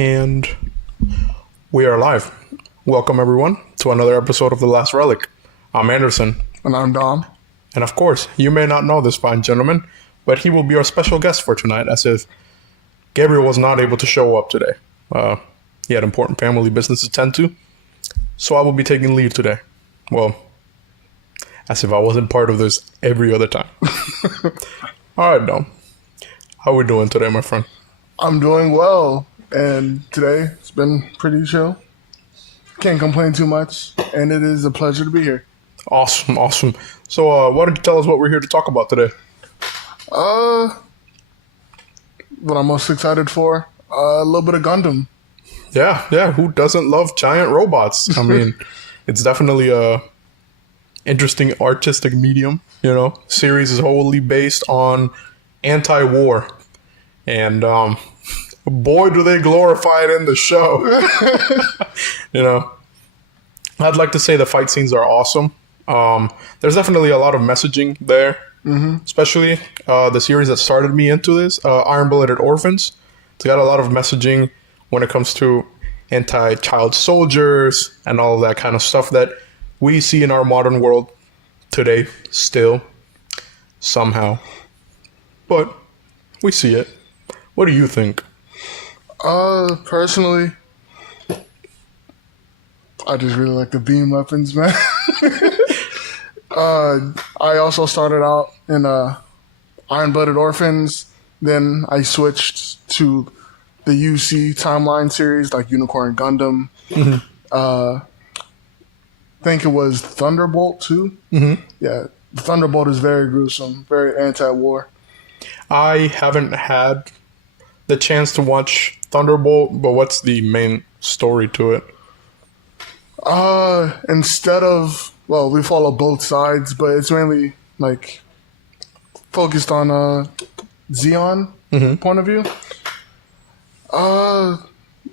And we are live. Welcome, everyone, to another episode of The Last Relic. I'm Anderson. And I'm Dom. And of course, you may not know this fine gentleman, but he will be our special guest for tonight, as if Gabriel was not able to show up today. He had important family business to tend to, so I will be taking leave today. Well, as if I wasn't part of this every other time. All right, Dom. How we doing today, my friend? I'm doing well, and today it's been pretty chill. Can't complain too much, and it is a pleasure to be here. Awesome. So, why don't you tell us what we're here to talk about today? What I'm most excited for, a little bit of Gundam. Yeah. Who doesn't love giant robots? I mean, it's definitely a interesting artistic medium. You know, series is wholly based on anti-war, and boy, do they glorify it in the show. You know, I'd like to say the fight scenes are awesome. There's definitely a lot of messaging there, especially the series that started me into this, Iron-Blooded Orphans. It's got a lot of messaging when it comes to anti-child soldiers and all of that kind of stuff that we see in our modern world today still, somehow. But we see it. What do you think? Personally, I just really like the beam weapons, man. I also started out in Iron-Blooded Orphans. Then I switched to the UC timeline series, like Unicorn Gundam. I think it was Thunderbolt too. Yeah, Thunderbolt is very gruesome, very anti-war. I haven't had the chance to watch Thunderbolt, but what's the main story to it? We follow both sides, but it's mainly like focused on Zeon point of view.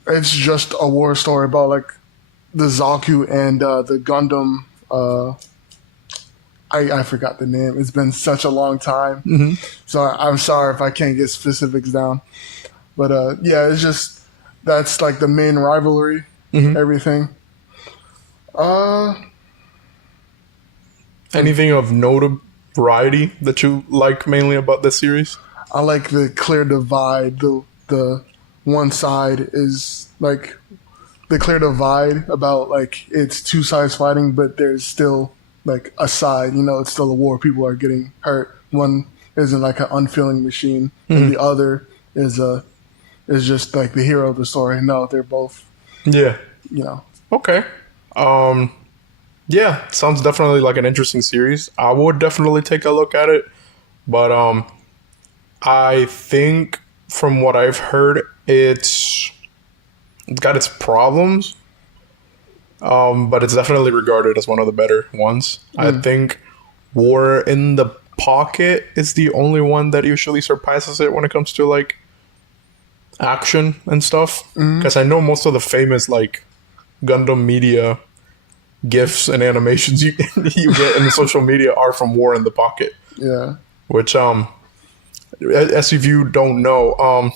It's just a war story about like the Zaku and the Gundam. I forgot the name. It's been such a long time, so I'm sorry if I can't get specifics down. But yeah, it's just that's like the main rivalry. Everything. Anything of notoriety that you like mainly about this series? I like the clear divide. The one side is like the clear divide about like it's two sides fighting, but there's still like a side. You know, it's still a war. People are getting hurt. One isn't like an unfeeling machine, and the other is just like the hero of the story. No, they're both. Yeah. You know. Okay. Yeah, sounds definitely like an interesting series. I would definitely take a look at it, but I think from what I've heard, it's got its problems, but it's definitely regarded as one of the better ones. I think War in the Pocket is the only one that usually surpasses it when it comes to like action and stuff, because I know most of the famous like Gundam media GIFs and animations you get in the social media are from War in the Pocket. Yeah. Which, as if you don't know,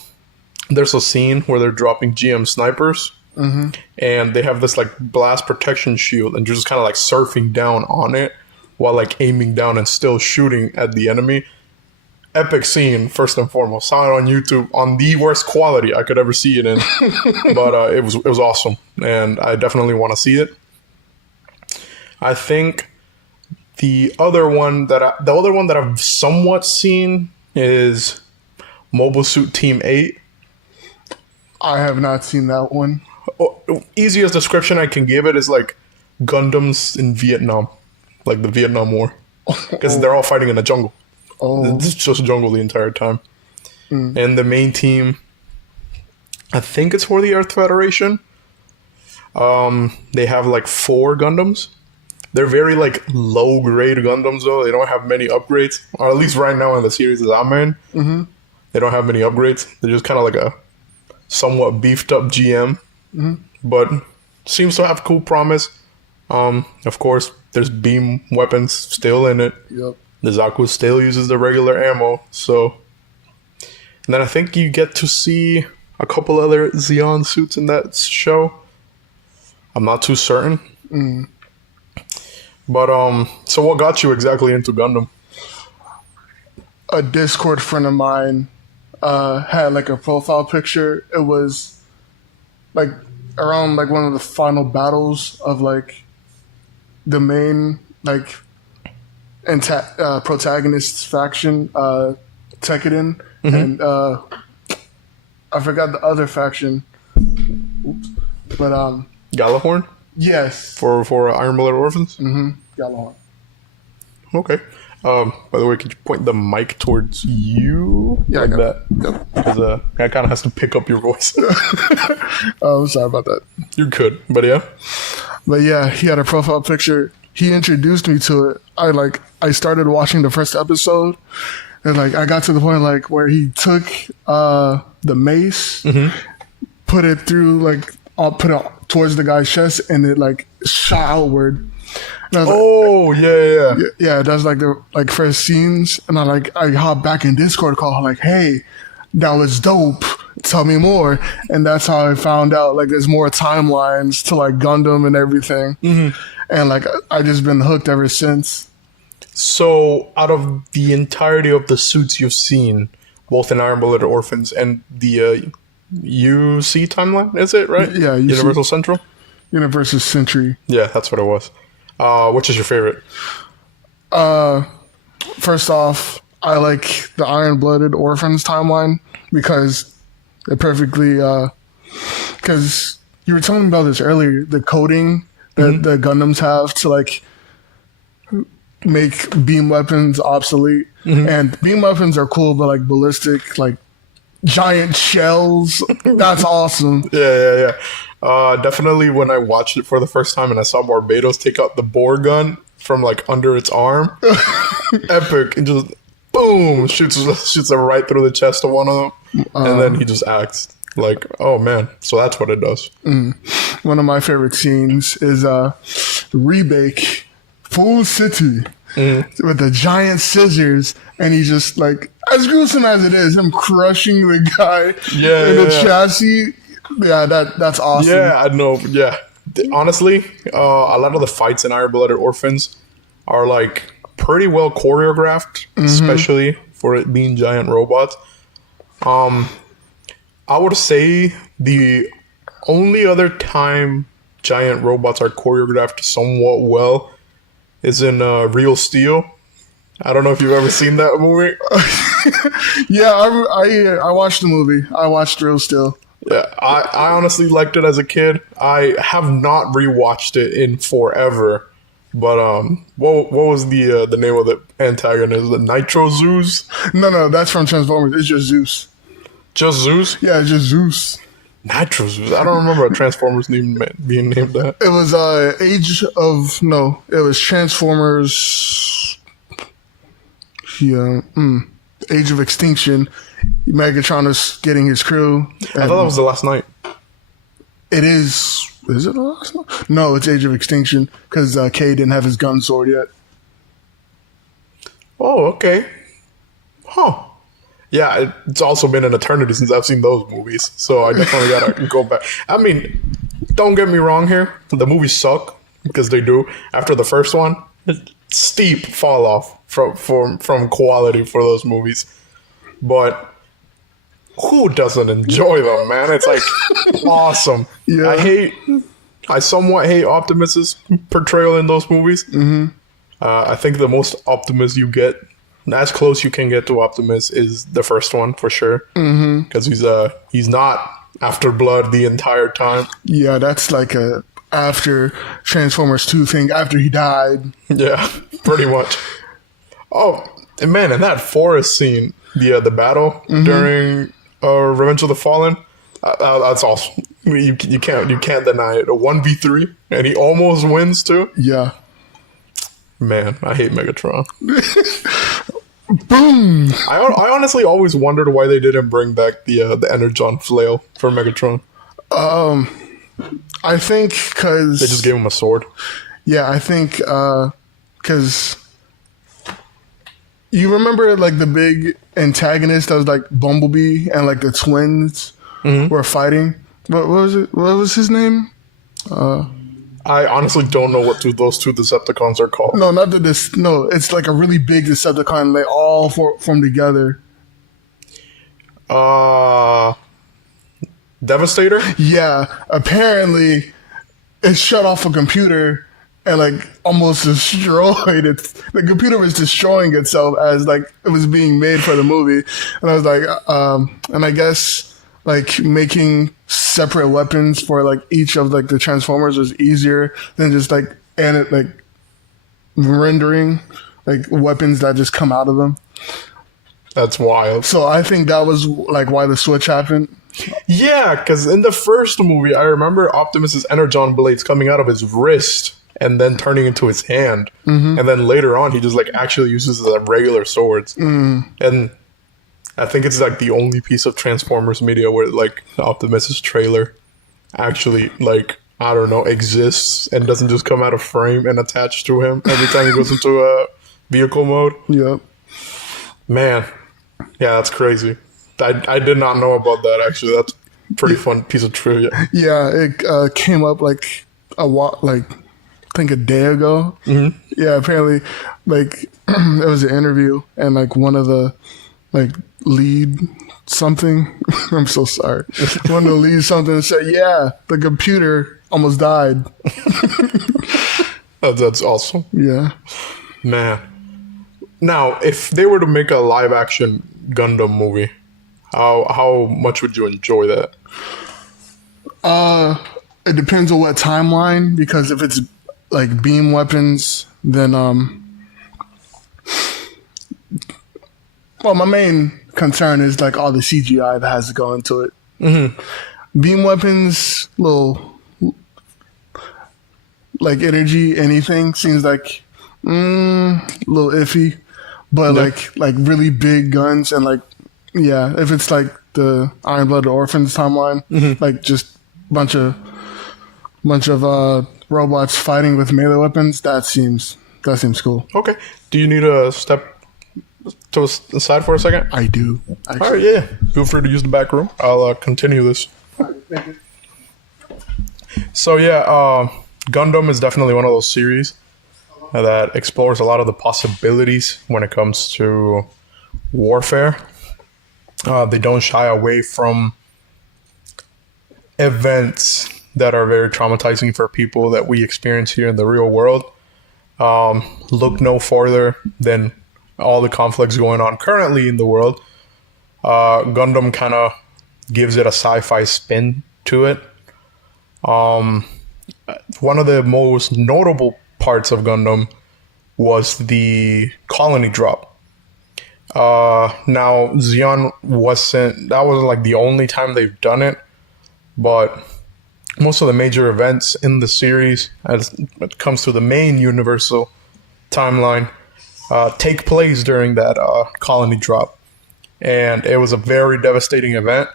there's a scene where they're dropping GM snipers, and they have this like blast protection shield, and you're just kind of like surfing down on it while like aiming down and still shooting at the enemy. Epic scene, first and foremost. Saw it on YouTube on the worst quality I could ever see it in, but it was awesome, and I definitely want to see it. I think the other one that I've somewhat seen is Mobile Suit Team 8. I have not seen that one. Easiest description I can give it is like Gundams in Vietnam, like the Vietnam War, because they're all fighting in the jungle. It's just jungle the entire time. And the main team, I think it's for the Earth Federation. They have like 4 Gundams. They're very like low grade Gundams though. They don't have many upgrades, or at least right now in the series that I'm in, they don't have many upgrades. They're just kind of like a somewhat beefed up GM, but seems to have cool promise. Of course, there's beam weapons still in it. Yep. The Zaku still uses the regular ammo, so. And then I think you get to see a couple other Zeon suits in that show. I'm not too certain. But so what got you exactly into Gundam? A Discord friend of mine had like a profile picture. It was like around like one of the final battles of like the main like protagonist's faction, Tekiden, and I forgot the other faction. Oops. But Galahorn yes, for Iron Blooded Orphans. Galahorn. Okay. By the way, could you point the mic towards you? Yeah, I like got that. Yep. Because that kind of has to pick up your voice. I'm sorry about that. You're good, but yeah. But yeah, he had a profile picture. He introduced me to it. I started watching the first episode, and like I got to the point like where he took the mace, put it through like put it towards the guy's chest, and it like shot outward. And I was Oh yeah. yeah, that's like the like first scenes, and I hop back in Discord call like, hey, that was dope. Tell me more, and that's how I found out like there's more timelines to like Gundam and everything, and like I just been hooked ever since. So, out of the entirety of the suits you've seen, both in Iron Blooded Orphans and the UC timeline, is it right? Yeah, UC. Universal Central. Universal Century. Yeah, that's what it was. Which is your favorite? First off, I like the Iron Blooded Orphans timeline because it perfectly. Because you were telling me about this earlier, the coding that the Gundams have to like make beam weapons obsolete, and beam weapons are cool, but like ballistic, like giant shells, that's awesome. Yeah. Definitely when I watched it for the first time and I saw Barbados take out the bore gun from like under its arm, epic, and just boom, shoots it right through the chest of one of them, and then he just acts like, oh man, so that's what it does. One of my favorite scenes is Rebake Full City with the giant scissors, and he just like, as gruesome as it is, him crushing the guy in the chassis. Yeah, that's awesome. Yeah, I know. Yeah, honestly, a lot of the fights in Iron Blooded Orphans are like pretty well choreographed, especially for it being giant robots. I would say the only other time giant robots are choreographed somewhat well is in Real Steel. I don't know if you've ever seen that movie. Yeah, I watched the movie. I watched Real Steel. Yeah, I honestly liked it as a kid. I have not rewatched it in forever. But what was the name of the antagonist? The Nitro Zeus? No, that's from Transformers. It's just Zeus. Just Zeus? Yeah, it's just Zeus. Nitro Zeus. I don't remember a Transformers name being named that. It was it was Transformers. Yeah, Age of Extinction. Megatron is getting his crew. I thought that was The Last Night. It is. Is it The Last Night? No, it's Age of Extinction because K didn't have his gun sword yet. Oh, okay. Huh. Yeah, it's also been an eternity since I've seen those movies, so I definitely gotta go back. I mean, don't get me wrong here. The movies suck because they do. After the first one, steep fall off from quality for those movies. But who doesn't enjoy them, man? It's like awesome. Yeah. I somewhat hate Optimus's portrayal in those movies. I think the most Optimus you get, as close you can get to Optimus, is the first one for sure. Because he's not after blood the entire time. Yeah, that's like a after Transformers 2 thing, after he died. Yeah, pretty much. Oh, and man, in that forest scene, the battle during Revenge of the Fallen, that's awesome. You can't deny it. A 1v3, and he almost wins too. Yeah. Man, I hate Megatron. Boom. I honestly always wondered why they didn't bring back the Energon flail for Megatron. I think because They just gave him a sword. Yeah, I think because you remember like the big antagonist that was like Bumblebee and like the twins were fighting. What was it? What was his name? I honestly don't know what those two Decepticons are called. No, not this. No, it's like a really big Decepticon. They all form together. Devastator? Yeah, apparently it shut off a computer and like almost destroyed it. The computer was destroying itself as like it was being made for the movie. And I was like, and I guess like making separate weapons for like each of like the Transformers was easier than just like rendering like weapons that just come out of them. That's wild. So I think that was like why the switch happened. Yeah, because in the first movie, I remember Optimus's Energon blades coming out of his wrist and then turning into his hand. And then later on, he just like actually uses it as regular swords. And I think it's like the only piece of Transformers media where like Optimus's trailer actually like, I don't know, exists and doesn't just come out of frame and attach to him every time he goes into a vehicle mode. Yep. Man, yeah, that's crazy. I did not know about that, actually. That's a pretty fun piece of trivia. Yeah, it came up like I think a day ago. Yeah, apparently, like it was an interview, and like one of the like lead something. I'm so sorry. One of the lead something said, "Yeah, the computer almost died." That's awesome. Yeah, Man. Now, if they were to make a live action Gundam movie, how much would you enjoy that? it depends on what timeline. Because if it's like beam weapons, then well, my main concern is like all the CGI that has to go into it. Beam weapons, little like energy, anything seems like a little iffy. But like really big guns and like if it's like the Iron Blooded Orphans timeline, like just bunch of robots fighting with melee weapons, that seems cool. Okay. Do you need to step to the side for a second? I do. Actually. All right, yeah. Feel free to use the back room. I'll continue this. So yeah, Gundam is definitely one of those series that explores a lot of the possibilities when it comes to warfare. They don't shy away from events that are very traumatizing for people that we experience here in the real world. Look no farther than all the conflicts going on currently in the world. Gundam kind of gives it a sci-fi spin to it. One of the most notable parts of Gundam was the colony drop. Now Zeon wasn't like the only time they've done it, but most of the major events in the series, as it comes to the main universal timeline, take place during that colony drop, and it was a very devastating event.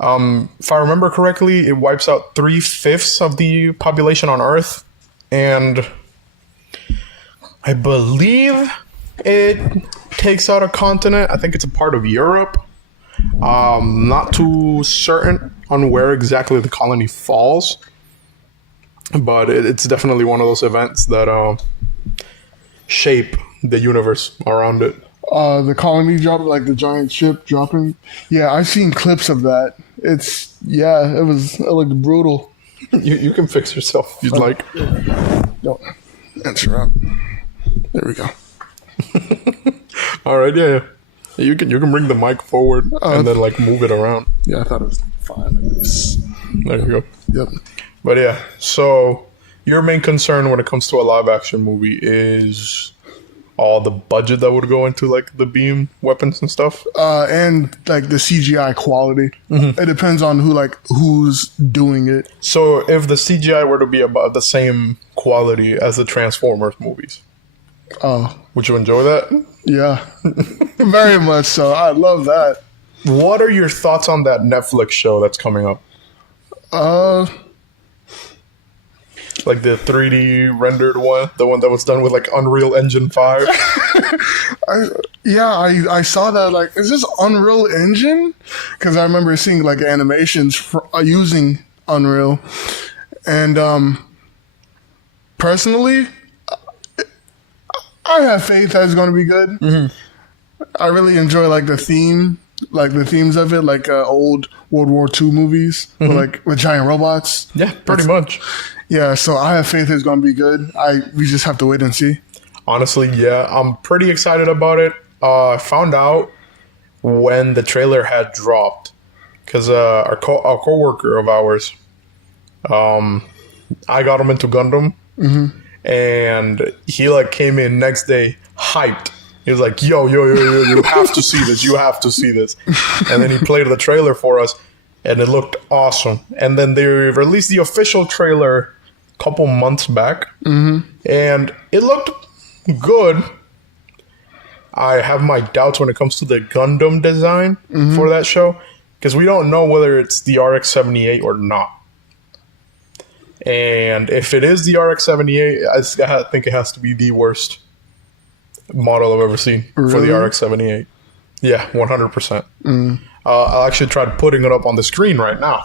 If I remember correctly, it wipes out 3/5 of the population on Earth, and I believe it takes out a continent. I think it's a part of Europe. Not too certain on where exactly the colony falls, but it's definitely one of those events that shape the universe around it. The colony drop, like the giant ship dropping. Yeah, I've seen clips of that. It looked brutal. You can fix yourself if you'd like. Don't interrupt. There we go. All right, yeah. You can bring the mic forward and then like move it around. Yeah, I thought it was fine like this. There you go. Yep. But yeah, so your main concern when it comes to a live action movie is all the budget that would go into like the beam weapons and stuff, and like the CGI quality. It depends on who's doing it. So if the CGI were to be about the same quality as the Transformers movies, would you enjoy that? Yeah, very much so. I love that. What are your thoughts on that Netflix show that's coming up? Like the 3D rendered one, the one that was done with like Unreal Engine 5. Yeah, I saw that. Like, is this Unreal Engine? Because I remember seeing like animations using Unreal, and personally, I have faith that it's going to be good. Mm-hmm. I really enjoy like the themes of it, like old World War II movies, with giant robots. Yeah, pretty much. Yeah, so I have faith it's going to be good. We just have to wait and see. Honestly, yeah, I'm pretty excited about it. I found out when the trailer had dropped because a coworker of ours, I got him into Gundam, and he like came in next day hyped. He was like, yo, you have to see this. You have to see this. And then he played the trailer for us, and it looked awesome. And then they released the official trailer a couple months back, and it looked good. I have my doubts when it comes to the Gundam design for that show, because we don't know whether it's the RX-78 or not. And if it is the RX-78, I think it has to be the worst model I've ever seen for the RX-78. Yeah, 100%. I'll actually try putting it up on the screen right now.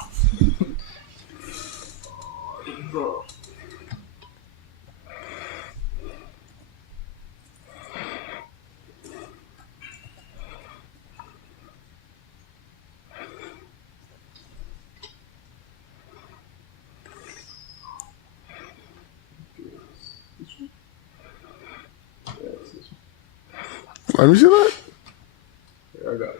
Let me see that. Yeah, I got it.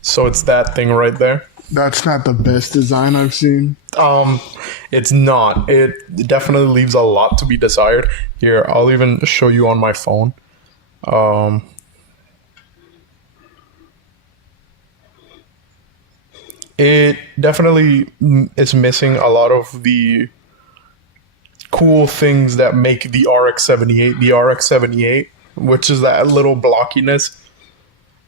So it's that thing right there. That's not the best design I've seen. It's not. It definitely leaves a lot to be desired. Here, I'll even show you on my phone. It definitely is missing a lot of the cool things that make the RX-78 the RX-78, which is that little blockiness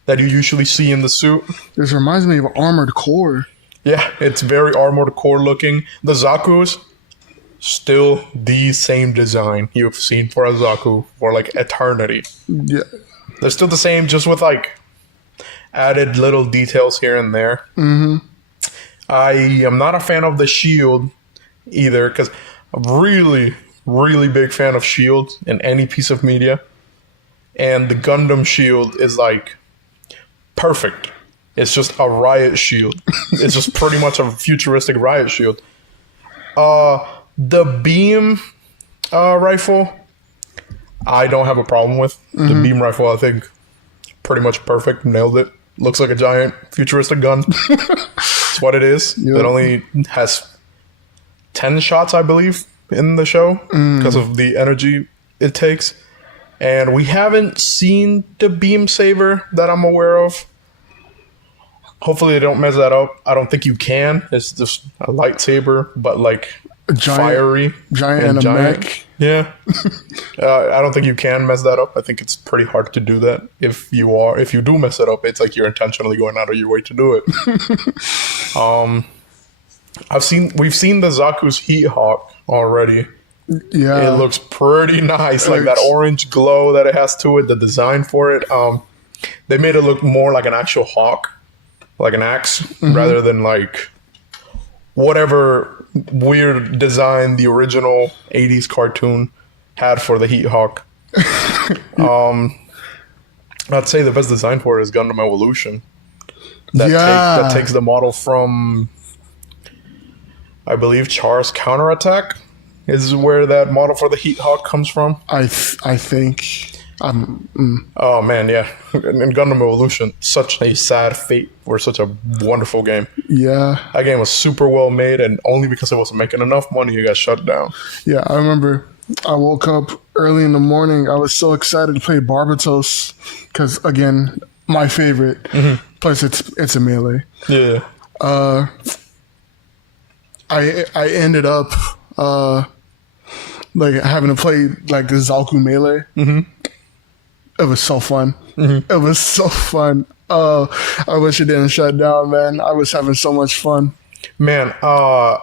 that you usually see in the suit. This reminds me of Armored Core. Yeah, it's very Armored Core looking. The Zaku's still the same design you've seen for a Zaku for like eternity. Yeah. They're still the same, just with like added little details here and there. I am not a fan of the shield either, because I'm really, really big fan of shield in any piece of media. And the Gundam shield is like perfect. It's just a riot shield. It's just pretty much a futuristic riot shield. The beam rifle, I don't have a problem with. The beam rifle, I think, pretty much perfect. Nailed it. Looks like a giant futuristic gun. It's what it is. Yep. It only has 10 shots, I believe, in the show because of the energy it takes. And we haven't seen the beam saber that I'm aware of. Hopefully they don't mess that up. I don't think you can. It's just a lightsaber, but like fiery. Giant and a mech. Yeah. I don't think you can mess that up. I think it's pretty hard to do that. If you do mess it up, it's like you're intentionally going out of your way to do it. We've seen the Zaku's Heat Hawk already. Yeah. It looks pretty nice. Like that orange glow that it has to it, the design for it. They made it look more like an actual hawk, like an axe, rather than like whatever weird design the original 80s cartoon had for the Heat Hawk. I'd say the best design for it is Gundam Evolution. That takes the model from, I believe, Char's Counterattack is where that model for the Heat Hawk comes from. I think. Oh man, yeah. In Gundam Evolution, such a sad fate for such a wonderful game. Yeah. That game was super well made, and only because it wasn't making enough money, it got shut down. Yeah, I remember I woke up early in the morning. I was so excited to play Barbatos because, again, my favorite. Plus, it's a melee. Yeah. I ended up like having to play like the Zalku melee. It was so fun. It was so fun. I wish it didn't shut down, man. I was having so much fun. Man, I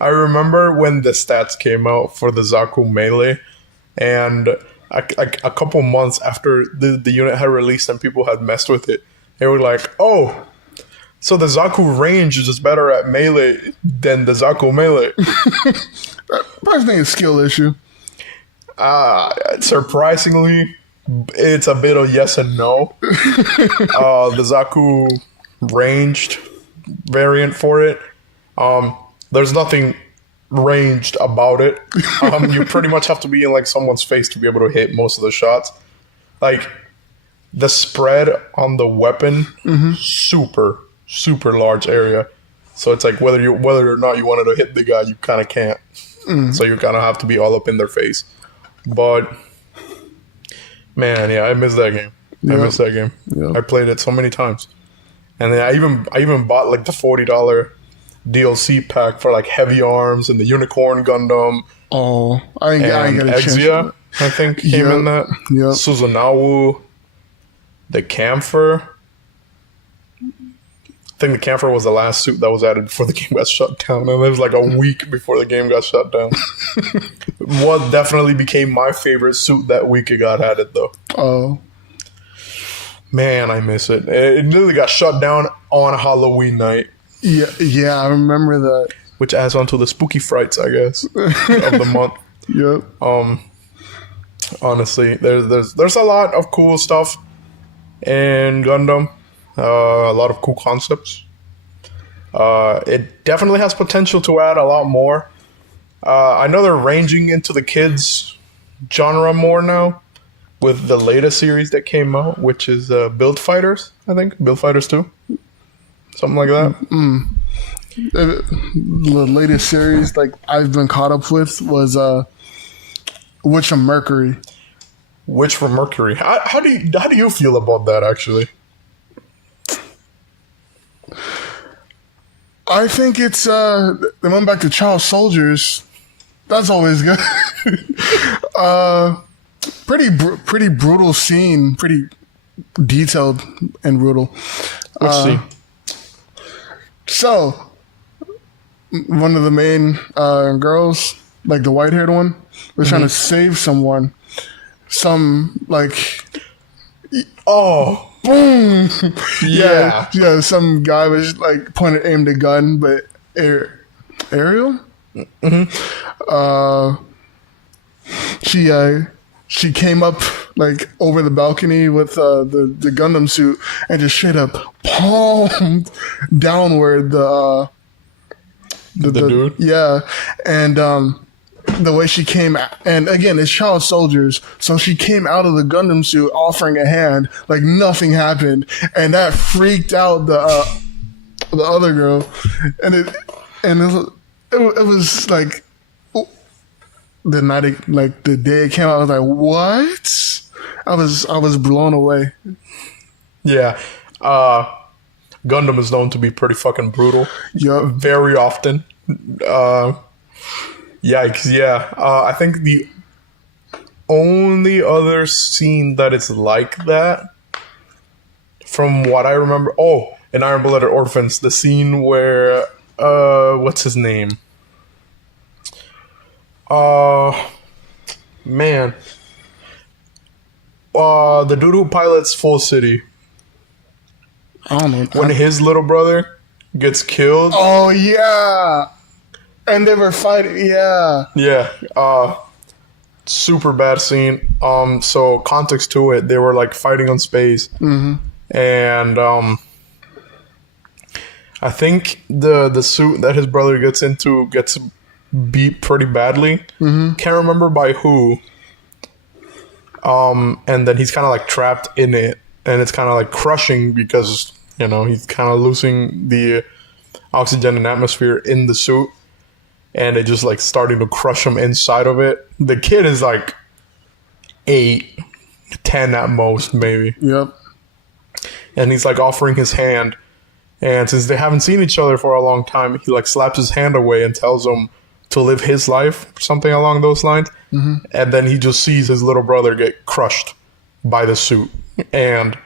remember when the stats came out for the Zaku Melee, and a couple months after the unit had released and people had messed with it, they were like, oh, so the Zaku range is just better at melee than the Zaku Melee. I think it's a skill issue. Surprisingly, it's a bit of yes and no. The Zaku ranged variant for it, there's nothing ranged about it. You pretty much have to be in like someone's face to be able to hit most of the shots. Like the spread on the weapon, super large area. So it's like whether or not you wanted to hit the guy, you kind of can't. So you kind of have to be all up in their face. But man, yeah, I miss that game. I miss that game. Yep. I played it so many times. And then I even bought like the $40 DLC pack for like Heavy Arms and the Unicorn Gundam. Oh, I didn't get a chance. Exia, I think, came in that. Yep. Suzunawu, the Camphor. I think the Camphor was the last suit that was added before the game got shut down. And it was like a week before the game got shut down. What definitely became my favorite suit that week it got added, though. Oh. Man, I miss it. It literally got shut down on Halloween night. Yeah, I remember that. Which adds on to the spooky frights, I guess, of the month. Yep. Honestly, there's a lot of cool stuff in Gundam. A lot of cool concepts. It definitely has potential to add a lot more. I know they're ranging into the kids genre more now with the latest series that came out, which is Build Fighters, I think. Build Fighters 2. Something like that. The latest series like I've been caught up with was Witch of Mercury. Witch from Mercury. How do you feel about that, actually? I think it's they went back to child soldiers. That's always good. Pretty brutal scene. Pretty detailed and brutal. Which scene? So, one of the main girls, like the white-haired one, was trying to save someone. Some like, oh, boom! yeah. Yeah. Some guy was like aimed a gun, but Ariel. She came up like over the balcony with the Gundam suit and just straight up palmed downward the dude. Yeah, and the way she came, and again, it's child soldiers, so she came out of the Gundam suit offering a hand like nothing happened, and that freaked out the other girl, and it was like. The night, the day it came out, I was like, "What?" I was blown away. Yeah, Gundam is known to be pretty fucking brutal. Yep. Very often. Yikes! Yeah, I think the only other scene that is like that, from what I remember, in Iron Blooded Orphans, the scene where what's his name? Man. The dude who pilots Full City. I don't know. When his little brother gets killed. Oh, yeah. And they were fighting, yeah. Yeah. Super bad scene. So context to it, they were like fighting on space. Mm-hmm. And I think the suit that his brother gets into gets beat pretty badly. Mm-hmm. Can't remember by who. And then he's kind of like trapped in it, and it's kind of like crushing because he's kind of losing the oxygen and atmosphere in the suit, and it just like starting to crush him inside of it. The kid is like 8, 10 at most, maybe. Yep. And he's like offering his hand. And since they haven't seen each other for a long time, he like slaps his hand away and tells him to live his life, something along those lines. Mm-hmm. And then he just sees his little brother get crushed by the suit. And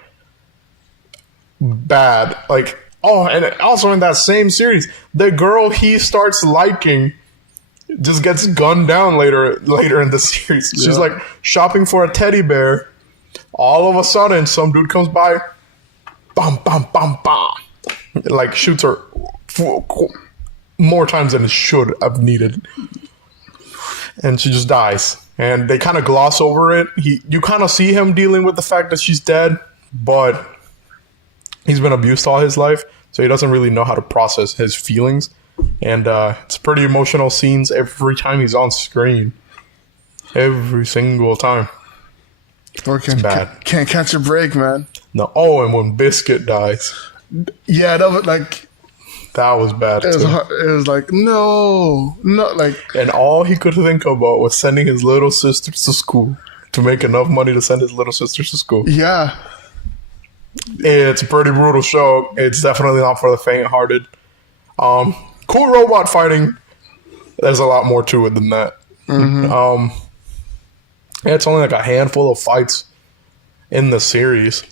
bad. Like, oh, and also in that same series, the girl he starts liking just gets gunned down later in the series. Yeah. She's like shopping for a teddy bear. All of a sudden, some dude comes by, bam, bam, bam, bam. It, like, shoots her more times than it should have needed. And she just dies. And they kind of gloss over it. You kind of see him dealing with the fact that she's dead, but he's been abused all his life, so he doesn't really know how to process his feelings. And it's pretty emotional scenes every time he's on screen. Every single time. Or can't catch a break, man. No. Oh, and when Biscuit dies. Yeah, that was bad. It was like, no, like. And all he could think about was sending his little sisters to school to make enough money to send his little sisters to school. Yeah. It's a pretty brutal show. It's definitely not for the faint-hearted. Cool robot fighting. There's a lot more to it than that. Mm-hmm. It's only like a handful of fights in the series.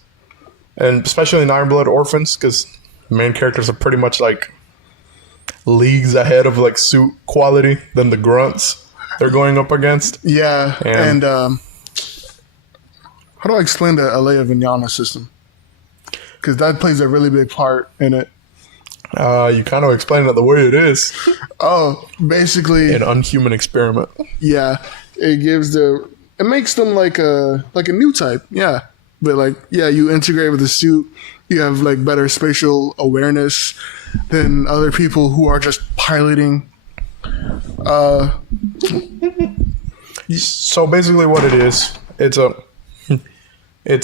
And especially in Iron Blood Orphans, because the main characters are pretty much like leagues ahead of like suit quality than the grunts they're going up against. Yeah, and how do I explain the Alea Vignana system? Because that plays a really big part in it. You kind of explain it the way it is. Oh, basically an unhuman experiment. Yeah, it makes them like a new type. Yeah. But like, yeah, you integrate with the suit. You have like better spatial awareness than other people who are just piloting. So basically, what it is, it's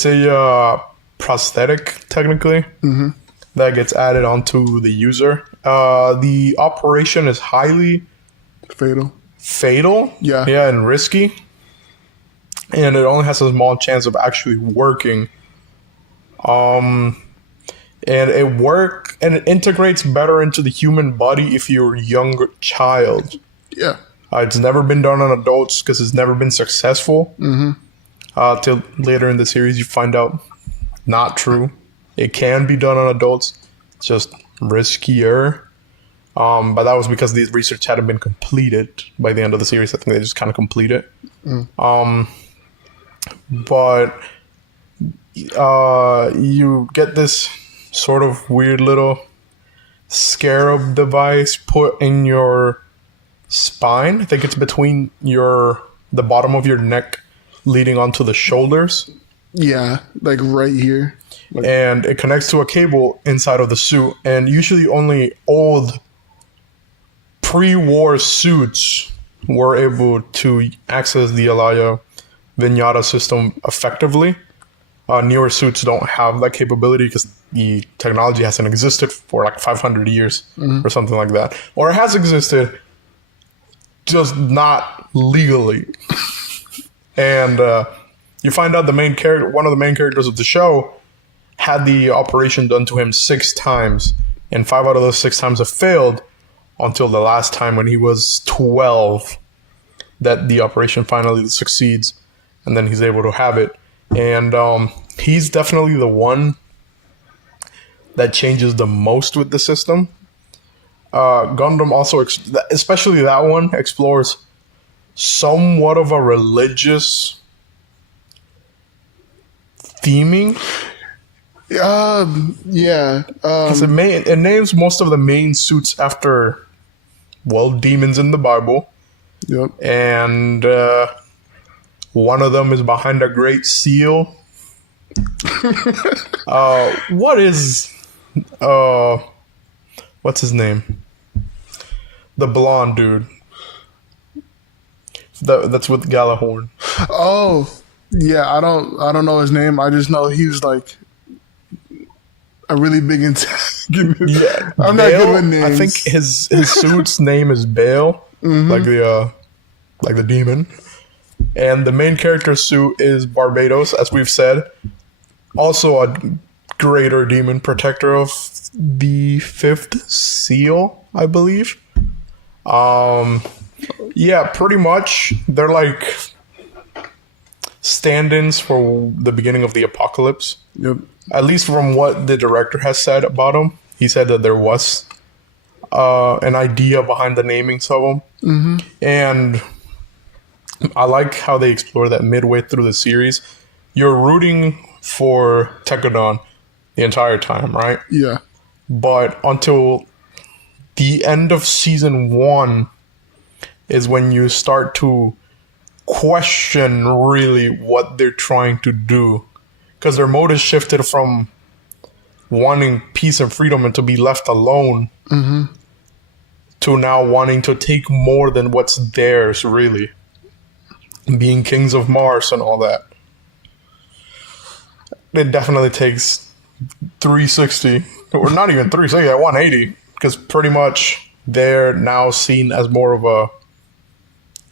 a prosthetic technically that gets added onto the user. The operation is highly fatal. Yeah, and risky. And it only has a small chance of actually working. And it integrates better into the human body if you're a younger child. Yeah. It's never been done on adults because it's never been successful. Till later in the series, you find out not true. It can be done on adults, it's just riskier. But that was because the research hadn't been completed by the end of the series. I think they just kind of complete it. But you get this sort of weird little scarab device put in your spine. I think it's between the bottom of your neck leading onto the shoulders. Yeah, like right here. And it connects to a cable inside of the suit. And usually only old pre-war suits were able to access the Alea Vignana system effectively. Newer suits don't have that capability because the technology hasn't existed for like 500 years or something like that. Or it has existed, just not legally. And you find out one of the main characters of the show had the operation done to him 6 times. And 5 out of those 6 times have failed until the last time when he was 12 that the operation finally succeeds. And then he's able to have it. And he's definitely the one that changes the most with the system. Gundam also, especially that one, explores somewhat of a religious theming. Yeah. Because it names most of the main suits after, well, demons in the Bible. Yep. And one of them is behind a great seal. What's his name? The blonde dude. That's with Galahorn. Oh, yeah. I don't know his name. I just know he was like a really big antagonist. Yeah, I'm Bale, not good with names. I think his suit's name is Bale. like the demon. And the main character's suit is Barbados, as we've said. Also a greater demon, protector of the fifth seal, I believe. Yeah, pretty much. They're like stand-ins for the beginning of the apocalypse. Yep. At least from what the director has said about them. He said that there was an idea behind the namings of them. Mm-hmm. And I like how they explore that midway through the series. You're rooting for Tekkadan the entire time, right? Yeah. But until the end of season 1 is when you start to question really what they're trying to do. Because their motive shifted from wanting peace and freedom and to be left alone to now wanting to take more than what's theirs, really. Being kings of Mars and all that. It definitely takes 360, or not even 360, 180, because pretty much they're now seen as more of a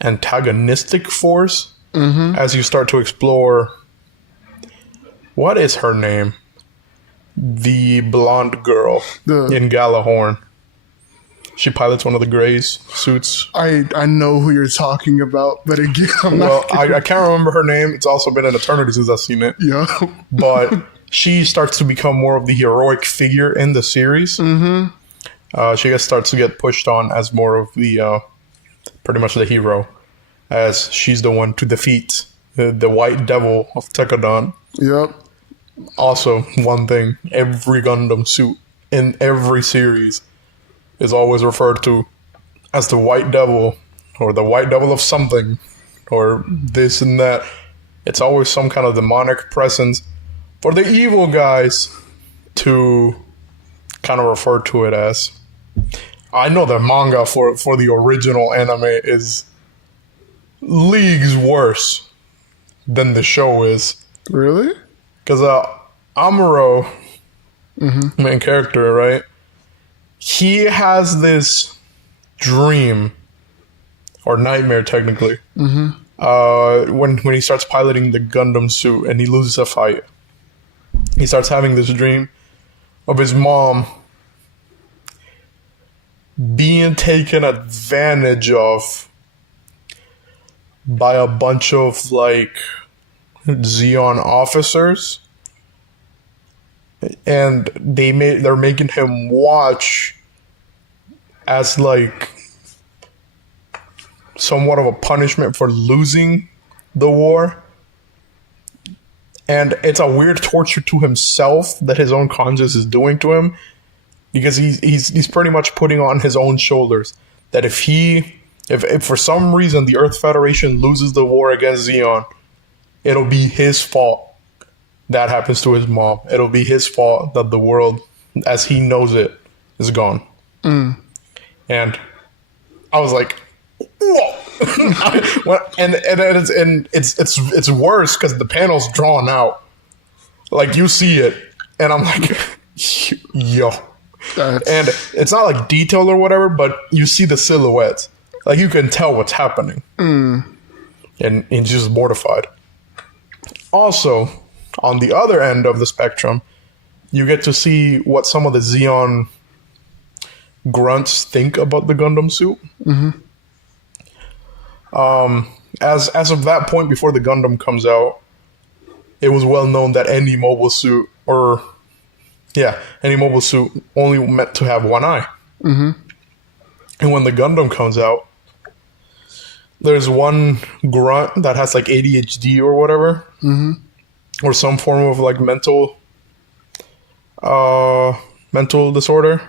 antagonistic force as you start to explore. What is her name? The blonde girl in Galahorn. She pilots one of the Greys suits. I know who you're talking about, but again, I can't remember her name. It's also been an eternity since I've seen it. Yeah. But she starts to become more of the heroic figure in the series. She starts to get pushed on as more of the, pretty much the hero, as she's the one to defeat the White Devil of Tekkadan. Yep. Also, one thing, every Gundam suit in every series is always referred to as the White Devil, or the White Devil of something, or this and that. It's always some kind of demonic presence for the evil guys to kind of refer to it as. I know the manga for the original anime is leagues worse than the show is. Really? Because Amuro, main character, right? He has this dream, or nightmare technically, when he starts piloting the Gundam suit and he loses a fight. He starts having this dream of his mom being taken advantage of by a bunch of like Zeon officers, and they're making him watch as like somewhat of a punishment for losing the war. And it's a weird torture to himself that his own conscience is doing to him, because he's pretty much putting on his own shoulders that if for some reason the Earth Federation loses the war against Zeon, it'll be his fault that happens to his mom. It'll be his fault that the world, as he knows it, is gone. And I was like, whoa. and it's worse because the panel's drawn out. Like, you see it, and I'm like, yo. And it's not like detailed or whatever, but you see the silhouettes. Like, you can tell what's happening. And he's just mortified. Also, on the other end of the spectrum, you get to see what some of the Zeon grunts think about the Gundam suit. As of that point, before the Gundam comes out, it was well known that any mobile suit, only meant to have one eye. And when the Gundam comes out, there's one grunt that has like ADHD or whatever, or some form of like mental disorder,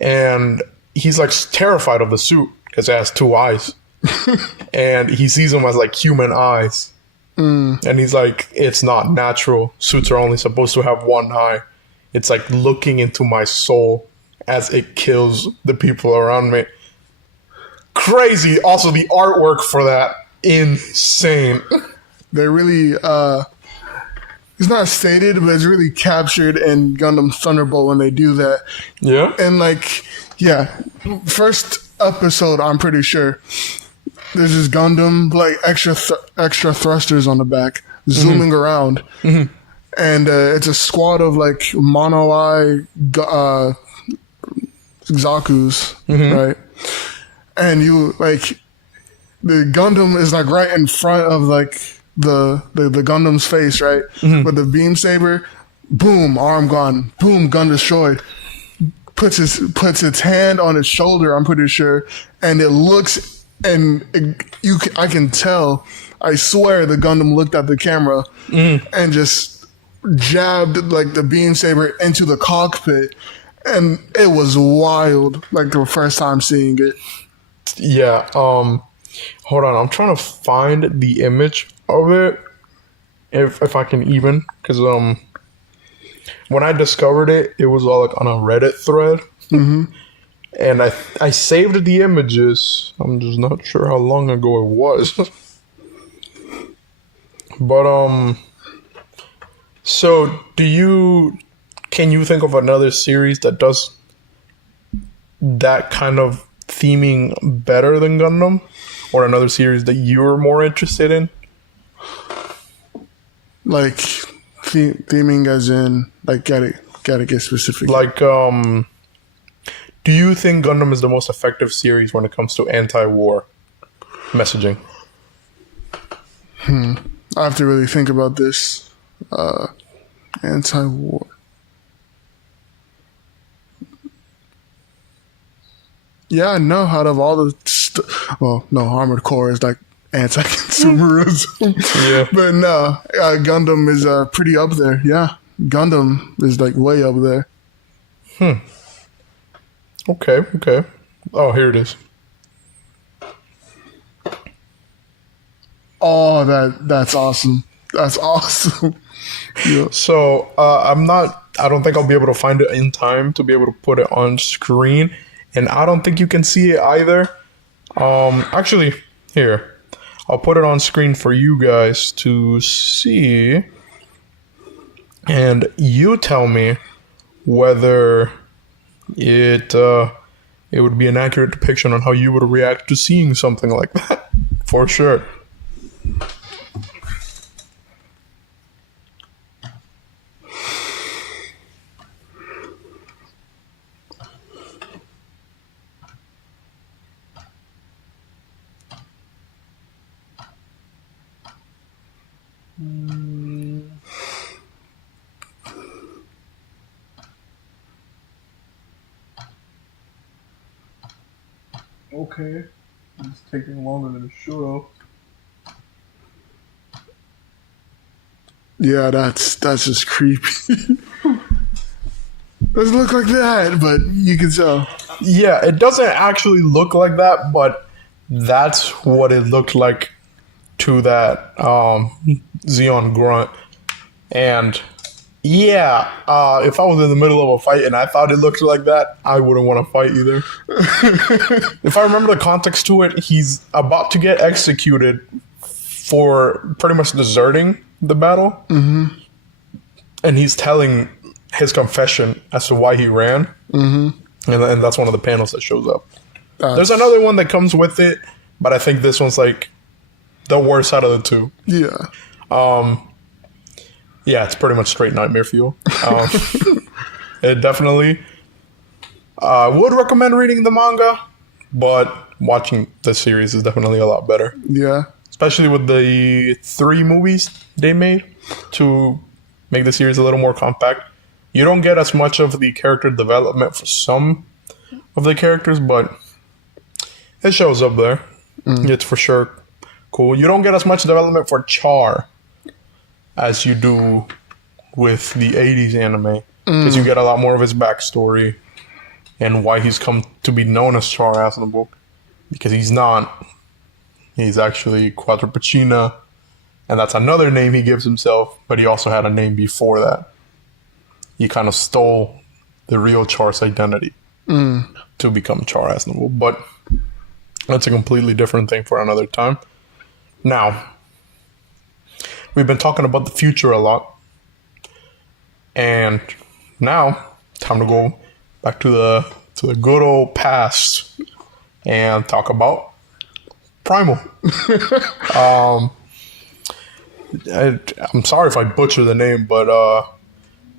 and he's like terrified of the suit because it has two eyes, and he sees them as like human eyes, and he's like, it's not natural. Suits are only supposed to have one eye. It's like looking into my soul as it kills the people around me. Crazy. Also, the artwork for that, insane. They really, it's not stated, but it's really captured in Gundam Thunderbolt when they do that. Yeah. And like, yeah, first episode, I'm pretty sure there's this Gundam like extra thrusters on the back zooming around, and it's a squad of like Mono Eye Zaku's, right? And you like the Gundam is like right in front of like the Gundam's face, right? With the beam saber, boom, arm gone, boom, gun destroyed. Puts its hand on its shoulder, I'm pretty sure, and it looks, and I can tell. I swear the Gundam looked at the camera and just jabbed like the beam saber into the cockpit, and it was wild. Like the first time seeing it. Yeah. Hold on. I'm trying to find the image of it, if I can even, because when I discovered it, it was all like on a Reddit thread, and I saved the images. I'm just not sure how long ago it was. But so can you think of another series that does that kind of theming better than Gundam, or another series that you're more interested in? Like theming as in like gotta get specific. Like, do you think Gundam is the most effective series when it comes to anti-war messaging? I have to really think about this. Anti-war. Yeah, no. Out of all the, Armored Core is like anti-consumerism. Yeah, but no, Gundam is pretty up there. Yeah, Gundam is like way up there. Okay. Oh, here it is. Oh, that's awesome. That's awesome. Yeah. So I don't think I'll be able to find it in time to be able to put it on screen, and I don't think you can see it either. Actually, here, I'll put it on screen for you guys to see, and you tell me whether it would be an accurate depiction on how you would react to seeing something like that. For sure. Okay, it's taking longer than it should have. Yeah, that's just creepy. Doesn't look like that, but you can tell. Yeah, it doesn't actually look like that, but that's what it looked like to that Xeon grunt. And yeah, if I was in the middle of a fight and I thought it looked like that, I wouldn't want to fight either. If I remember the context to it, he's about to get executed for pretty much deserting the battle. Mm-hmm. And he's telling his confession as to why he ran. Mm-hmm. And that's one of the panels that shows up. There's another one that comes with it, but I think this one's like the worst out of the two. Yeah. Yeah, it's pretty much straight nightmare fuel. It definitely would recommend reading the manga, but watching the series is definitely a lot better. Yeah. Especially with the 3 movies they made to make the series a little more compact. You don't get as much of the character development for some of the characters, but it shows up there. It's for sure cool. You don't get as much development for Char as you do with the 80s anime, because you get a lot more of his backstory and why he's come to be known as Char Aznavour, because he's not. He's actually Quadripachina, and that's another name he gives himself, but he also had a name before that. He kind of stole the real Char's identity to become Char Aznavour, but that's a completely different thing for another time. Now, we've been talking about the future a lot, and now time to go back to the good old past and talk about Primal. I'm sorry if I butcher the name, but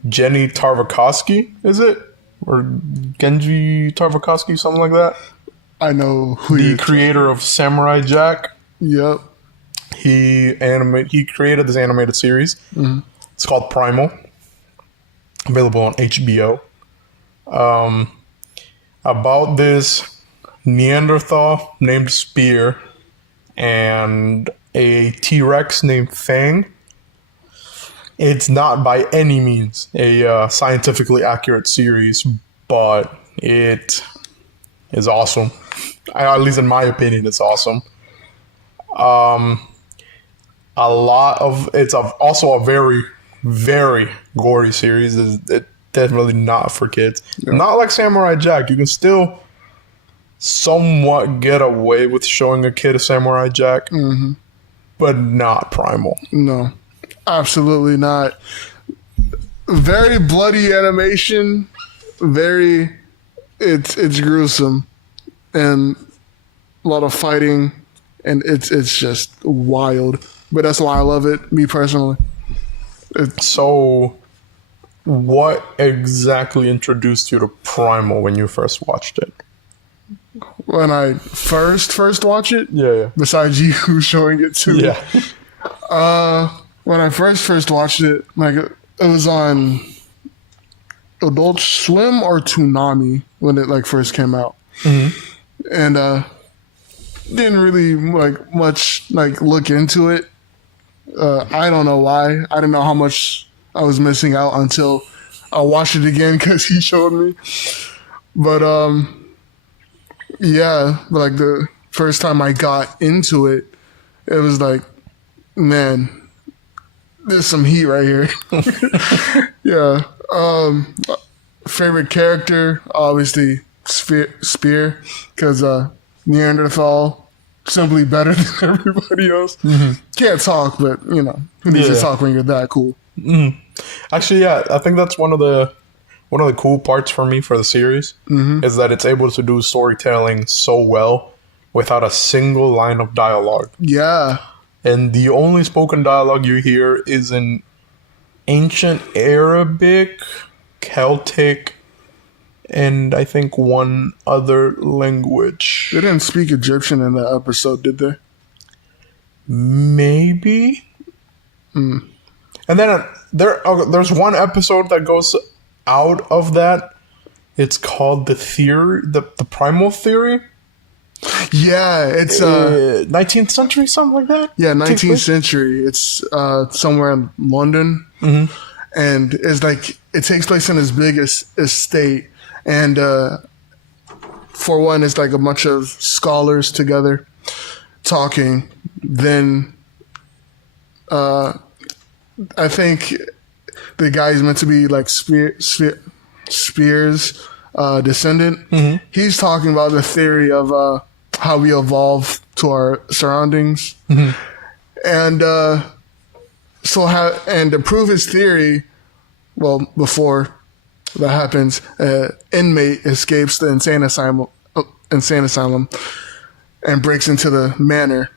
Jenny Tartakovsky, is it? Or Genji Tartakovsky, something like that? I know who The you're creator of Samurai Jack. Yep. He created this animated series. Mm-hmm. It's called Primal. Available on HBO. About this Neanderthal named Spear and a T-Rex named Fang. It's not by any means a scientifically accurate series, but it is awesome. At least in my opinion, it's awesome. It's also a very, very gory series. It's definitely not for kids. Yeah. Not like Samurai Jack. You can still somewhat get away with showing a kid a Samurai Jack, but not Primal. No, absolutely not. Very bloody animation. It's gruesome, and a lot of fighting, and it's just wild. But that's why I love it, me personally. So, what exactly introduced you to Primal when you first watched it? When I first watched it? Yeah. Besides you showing it to me. Yeah. When I first watched it, like it was on Adult Swim or Toonami when it like first came out. Mm-hmm. And didn't really like much like look into it. I don't know why. I didn't know how much I was missing out until I watched it again because he showed me. But yeah, like the first time I got into it, it was like, man, there's some heat right here. Yeah. Favorite character, obviously Spear, because Neanderthal, simply better than everybody else. Mm-hmm. Can't talk, but you know, who needs to talk when you're that cool? Mm-hmm. Actually, yeah, I think that's one of the cool parts for me for the series is that it's able to do storytelling so well without a single line of dialogue. Yeah. And the only spoken dialogue you hear is in ancient Arabic, Celtic, and I think one other language. They didn't speak Egyptian in that episode, did they? Maybe. And then there's one episode that goes out of that. It's called the Primal Theory. Yeah, it's 19th century, something like that. Yeah, 19th century. It's somewhere in London, and it's like it takes place in his biggest estate. And for one, it's like a bunch of scholars together talking. Then I think the guy's meant to be like Spears' descendant. He's talking about the theory of how we evolve to our surroundings. And and to prove his theory, well, before that happens, inmate escapes the insane asylum and breaks into the manor.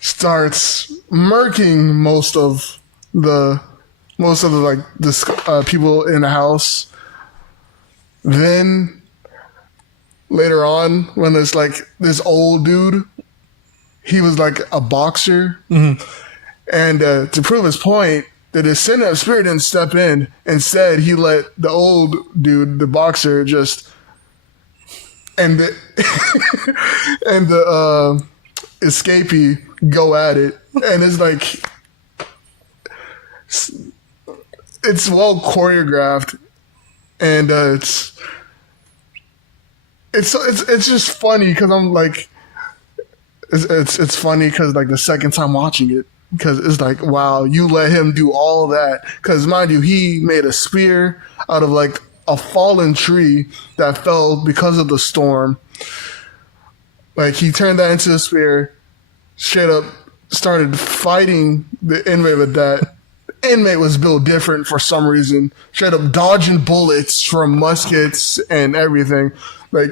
Starts murking most of the people in the house. Then later on, when it's like this old dude, he was like a boxer, and to prove his point, the descendant of Spirit didn't step in. Instead, he let the old dude, the boxer, just and the escapee go at it, and it's like it's well choreographed, and it's just funny because I'm like it's funny because like the second time watching it, because it's like, wow, you let him do all that, because mind you, he made a spear out of like a fallen tree that fell because of the storm. Like he turned that into a spear, straight up started fighting the inmate with that. The inmate was built different for some reason, straight up dodging bullets from muskets and everything. Like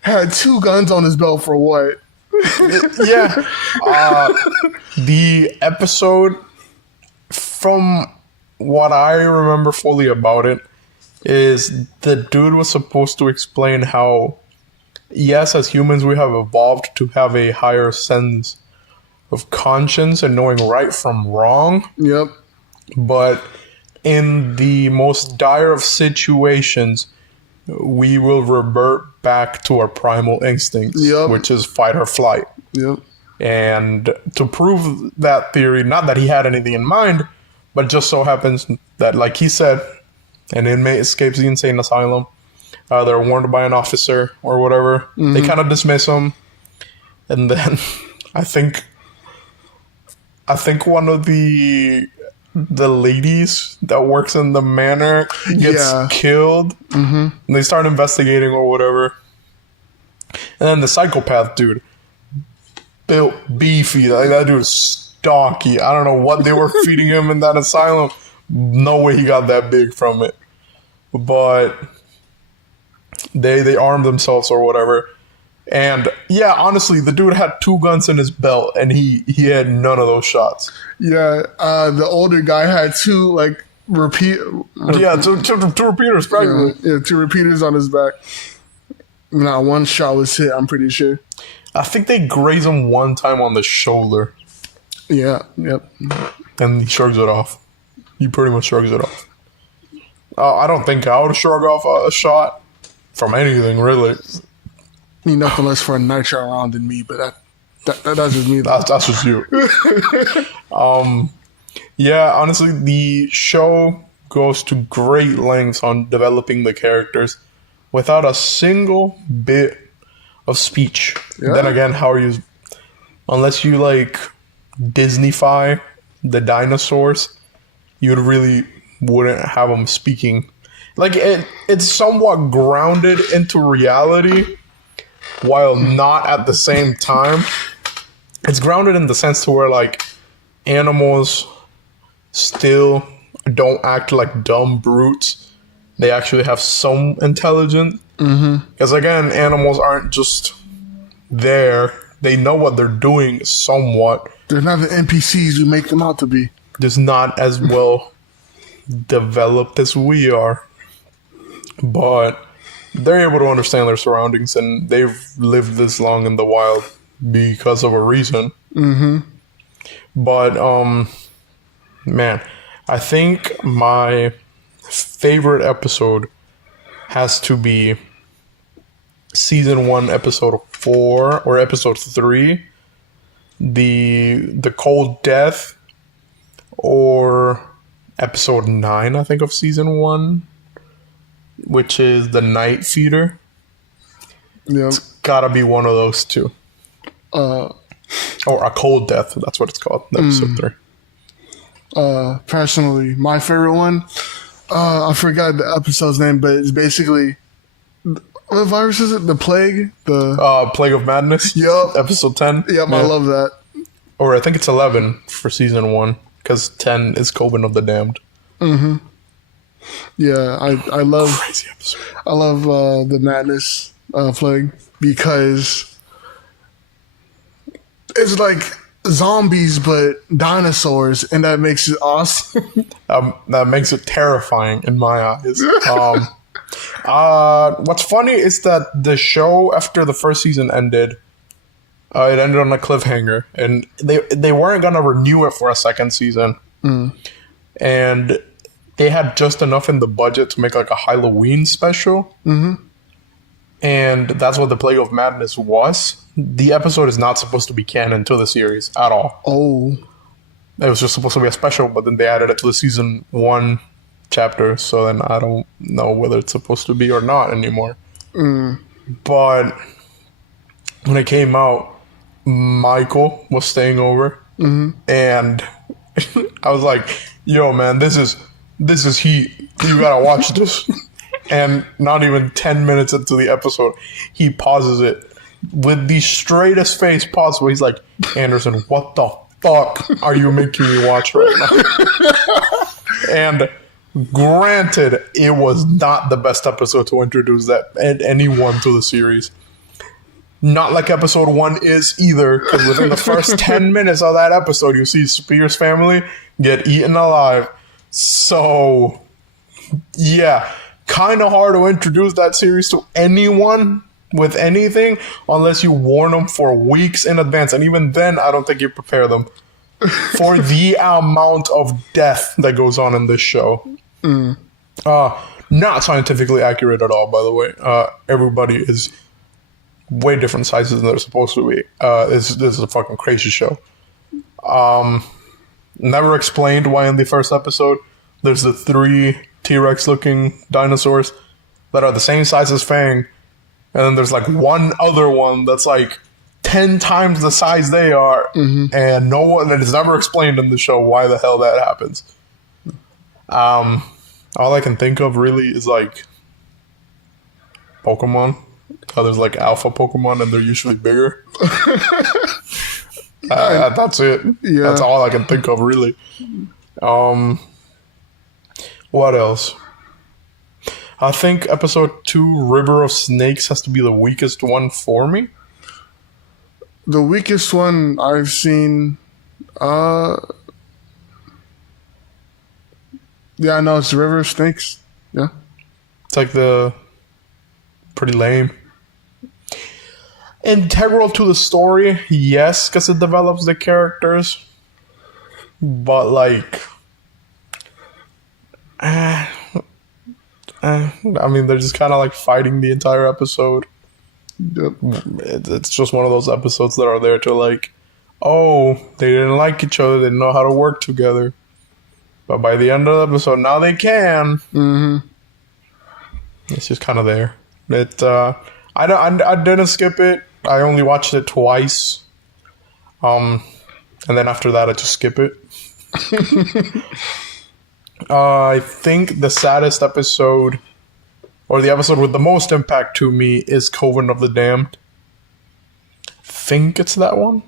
had 2 guns on his belt for what? Yeah. The episode, from what I remember fully about it, is the dude was supposed to explain how, yes, as humans, we have evolved to have a higher sense of conscience and knowing right from wrong. Yep. But in the most dire of situations, we will revert back to our primal instincts, Yep. which is fight or flight. Yep. And to prove that theory, not that he had anything in mind, but just so happens that, like he said, an inmate escapes the insane asylum. They're warned by an officer or whatever. They kind of dismiss him. And then I think one of the ladies that works in the manor gets killed. Mm-hmm. And they start investigating or whatever. And then the psychopath dude, built beefy. Like, that dude is stocky. I don't know what they were feeding him in that asylum. No way he got that big from it. But they armed themselves or whatever. And yeah, honestly, the dude had 2 guns in his belt, and he had none of those shots. Yeah, the older guy had 2 like two repeaters, practically. Yeah, 2 repeaters on his back. Not 1 shot was hit, I'm pretty sure. I think they graze him one time on the shoulder. Yeah, yep. And he shrugs it off. He pretty much shrugs it off. I don't think I would shrug off a shot from anything, really. I mean, nothing less for a nitro round than me, but that's just me. That's just you. Yeah, honestly, the show goes to great lengths on developing the characters without a single bit of speech. Yeah. Then again, how are you... Unless you, like, Disneyfy the dinosaurs, you really wouldn't have them speaking. Like, it's somewhat grounded into reality, while not at the same time. It's grounded in the sense to where, like, animals still don't act like dumb brutes. They actually have some intelligence. Because, again, animals aren't just there. They know what they're doing somewhat. They're not the NPCs we make them out to be. Just not as well developed as we are. But they're able to understand their surroundings, and they've lived this long in the wild because of a reason. But, man, I think my favorite episode has to be season 1, episode 4 or episode 3, the Cold Death, or episode 9, I think, of season 1, which is the Night Feeder. Yeah. It's gotta be one of those two. Or a Cold Death, that's what it's called, episode 3. Personally, my favorite one, I forgot the episode's name, but it's basically, what virus is it? The Plague? The Plague of Madness. Yup. Episode 10. Yep, yeah. I love that. Or I think it's 11 for season 1, because 10 is Coven of the Damned. Yeah, I love Crazy episode. I love the Madness Plague, because it's like zombies but dinosaurs, and that makes it awesome. That makes it terrifying in my eyes. What's funny is that the show, after the first season ended, it ended on a cliffhanger, and they weren't gonna renew it for a second season, and they had just enough in the budget to make like a Halloween special, and that's what the Plague of Madness was. The episode is not supposed to be canon to the series at all. Oh, it was just supposed to be a special, but then they added it to the season 1 chapter, so then I don't know whether it's supposed to be or not anymore. But when it came out, Michael was staying over, and I was like, yo man, this is heat, you gotta watch this. And not even 10 minutes into the episode, he pauses it with the straightest face possible. He's like, Anderson, what the fuck are you making me watch right now? And Granted, it was not the best episode to introduce anyone to the series. Not like episode 1 is either, because within the first 10 minutes of that episode, you see Spears' family get eaten alive. So, yeah, kind of hard to introduce that series to anyone with anything unless you warn them for weeks in advance. And even then, I don't think you prepare them for the amount of death that goes on in this show. Not scientifically accurate at all, by the way. Everybody is way different sizes than they're supposed to be. This is a fucking crazy show. Never explained why in the first episode there's the 3 T-Rex looking dinosaurs that are the same size as Fang, and then there's like one other one that's like 10 times the size they are, and it is never explained in the show why the hell that happens. All I can think of really is like Pokemon. There's like alpha Pokemon and they're usually bigger. That's it. Yeah. That's all I can think of really. What else? I think episode 2, River of Snakes, has to be the weakest one for me. The weakest one I've seen, yeah, I know it's the River of Snakes. Yeah. It's like pretty lame. Integral to the story, yes, because it develops the characters. But like, I mean, they're just kind of like fighting the entire episode. Yep. It's just one of those episodes that are there to like, oh, they didn't like each other, they didn't know how to work together. But by the end of the episode, now they can. Mm-hmm. It's just kind of there. I didn't skip it. I only watched it twice. And then after that, I just skip it. I think the saddest episode, or the episode with the most impact to me, is Coven of the Damned. I think it's that one.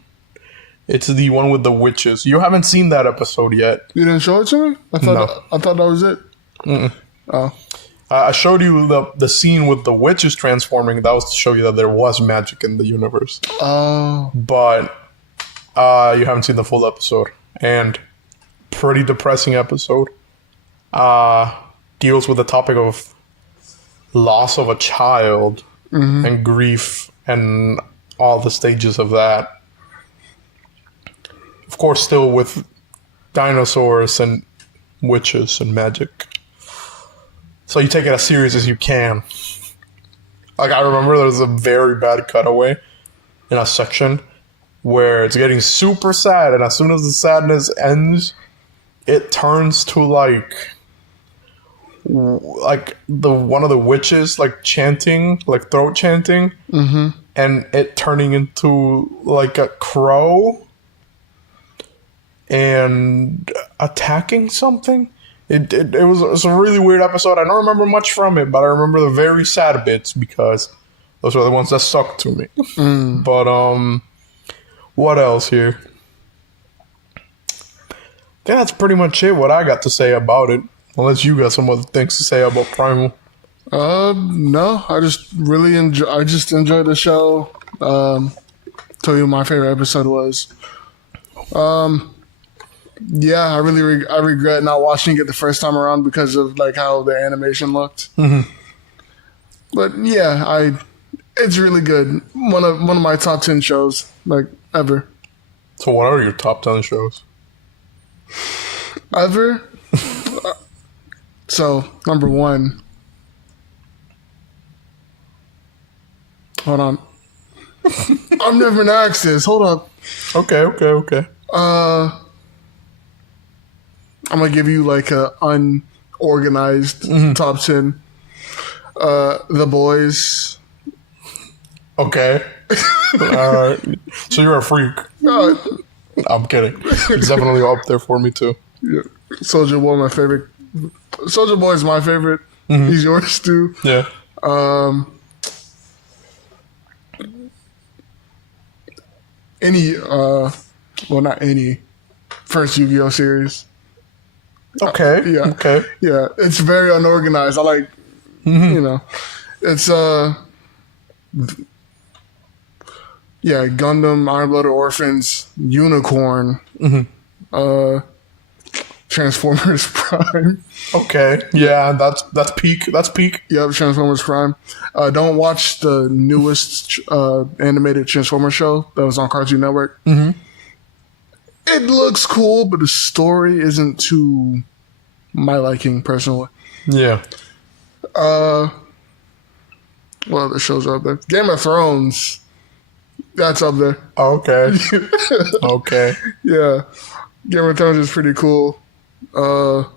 It's the one with the witches. You haven't seen that episode yet. You didn't show it to me? I thought that was it. Mm-mm. Oh. I showed you the scene with the witches transforming. That was to show you that there was magic in the universe. Oh. But you haven't seen the full episode. And pretty depressing episode. Deals with the topic of loss of a child and grief and all the stages of that. Of course, still with dinosaurs and witches and magic. So you take it as serious as you can. Like, I remember there was a very bad cutaway in a section where it's getting super sad, and as soon as the sadness ends, it turns to like the one of the witches like chanting, like throat chanting, and it turning into like a crow and attacking something. It was a really weird episode. I don't remember much from it, but I remember the very sad bits because those are the ones that stuck to me. But what else here? I think that's pretty much it. What I got to say about it, unless you got some other things to say about Primal. No, I just really enjoyed the show. Tell you what my favorite episode was. Yeah, I regret not watching it the first time around because of like how the animation looked. But yeah, it's really good. One of my top 10 shows like ever. So what are your top 10 shows? Ever? So, number 1. Hold on. I'm never gonna ask this. Hold up. Okay. I'm gonna give you like a unorganized top 10. The Boys. Okay. Alright. So you're a freak. I'm kidding. It's definitely up there for me too. Yeah. Soulja Boy, my favorite. Soulja Boy is my favorite. He's yours too. Yeah. Not any first Yu-Gi-Oh series. Okay. Yeah. Okay. Yeah, it's very unorganized. I like, you know, it's yeah, Gundam, Iron Blooded Orphans, Unicorn, Transformers Prime. Okay. Yeah, that's peak. That's peak. Yep, Transformers Prime. Don't watch the newest animated Transformers show that was on Cartoon Network. Mm-hmm. It looks cool, but the story isn't to my liking personally. Yeah. What other shows are up there? Game of Thrones. That's up there. Okay. Okay. Yeah. Game of Thrones is pretty cool. The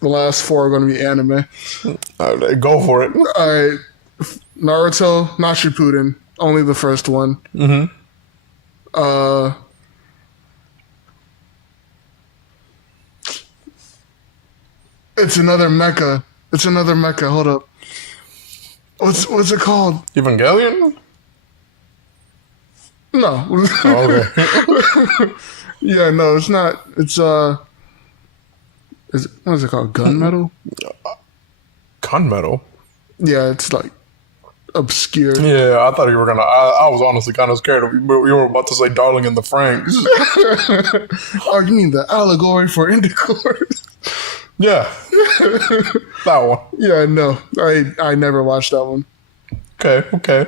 last four are going to be anime. Go for it. All right. Naruto, not Shippuden. Only the first one. Mm-hmm. It's another mecha. It's another mecha. Hold up. What's it called? Evangelion? No. Oh, okay. Yeah, no, it's not. It's what is it called? Gunmetal? Gunmetal? Yeah, it's like obscure. Yeah, I thought you were gonna. I was honestly kind of scared of you, but you were about to say "Darling in the Franxx." Oh, you mean the allegory for intercourse? Yeah, that one. Yeah, no, I never watched that one. Okay, okay.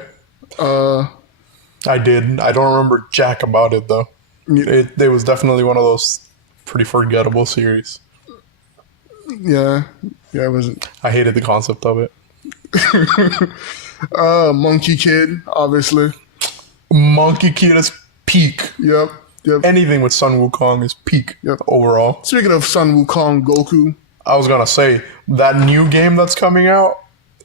I did. I don't remember jack about it though. It was definitely one of those pretty forgettable series. Yeah, it wasn't. I hated the concept of it. Monkey Kid, obviously. Monkey Kid is peak. Yep. Anything with Sun Wukong is peak overall. Speaking of Sun Wukong, Goku. I was gonna say that new game that's coming out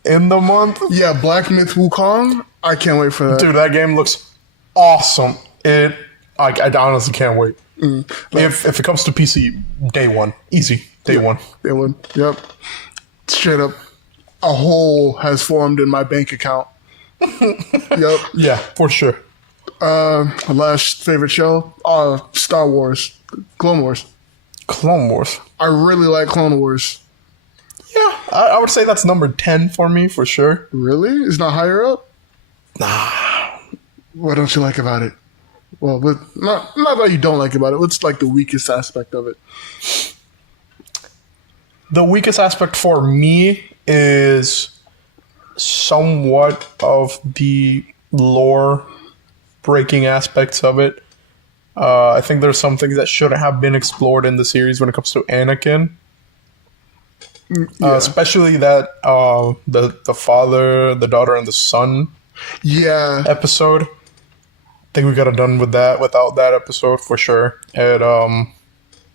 in the month. Yeah, Black Myth Wukong. I can't wait for that. Dude, that game looks awesome. I honestly can't wait. If it comes to PC, day one, easy, day one. Day one. Yep. Straight up, a hole has formed in my bank account. Yep. Yeah, for sure. Last favorite show, Star Wars, Clone Wars. Clone Wars. I really like Clone Wars. Yeah, I would say that's number 10 for me for sure. Really? It's not higher up? Nah. What don't you like about it? Well, but not that you don't like about it. What's like the weakest aspect of it? The weakest aspect for me is somewhat of the lore breaking aspects of it. I think there's some things that shouldn't have been explored in the series when it comes to Anakin. Especially that the father, the daughter, and the son episode. I think we could have done with that without that episode for sure.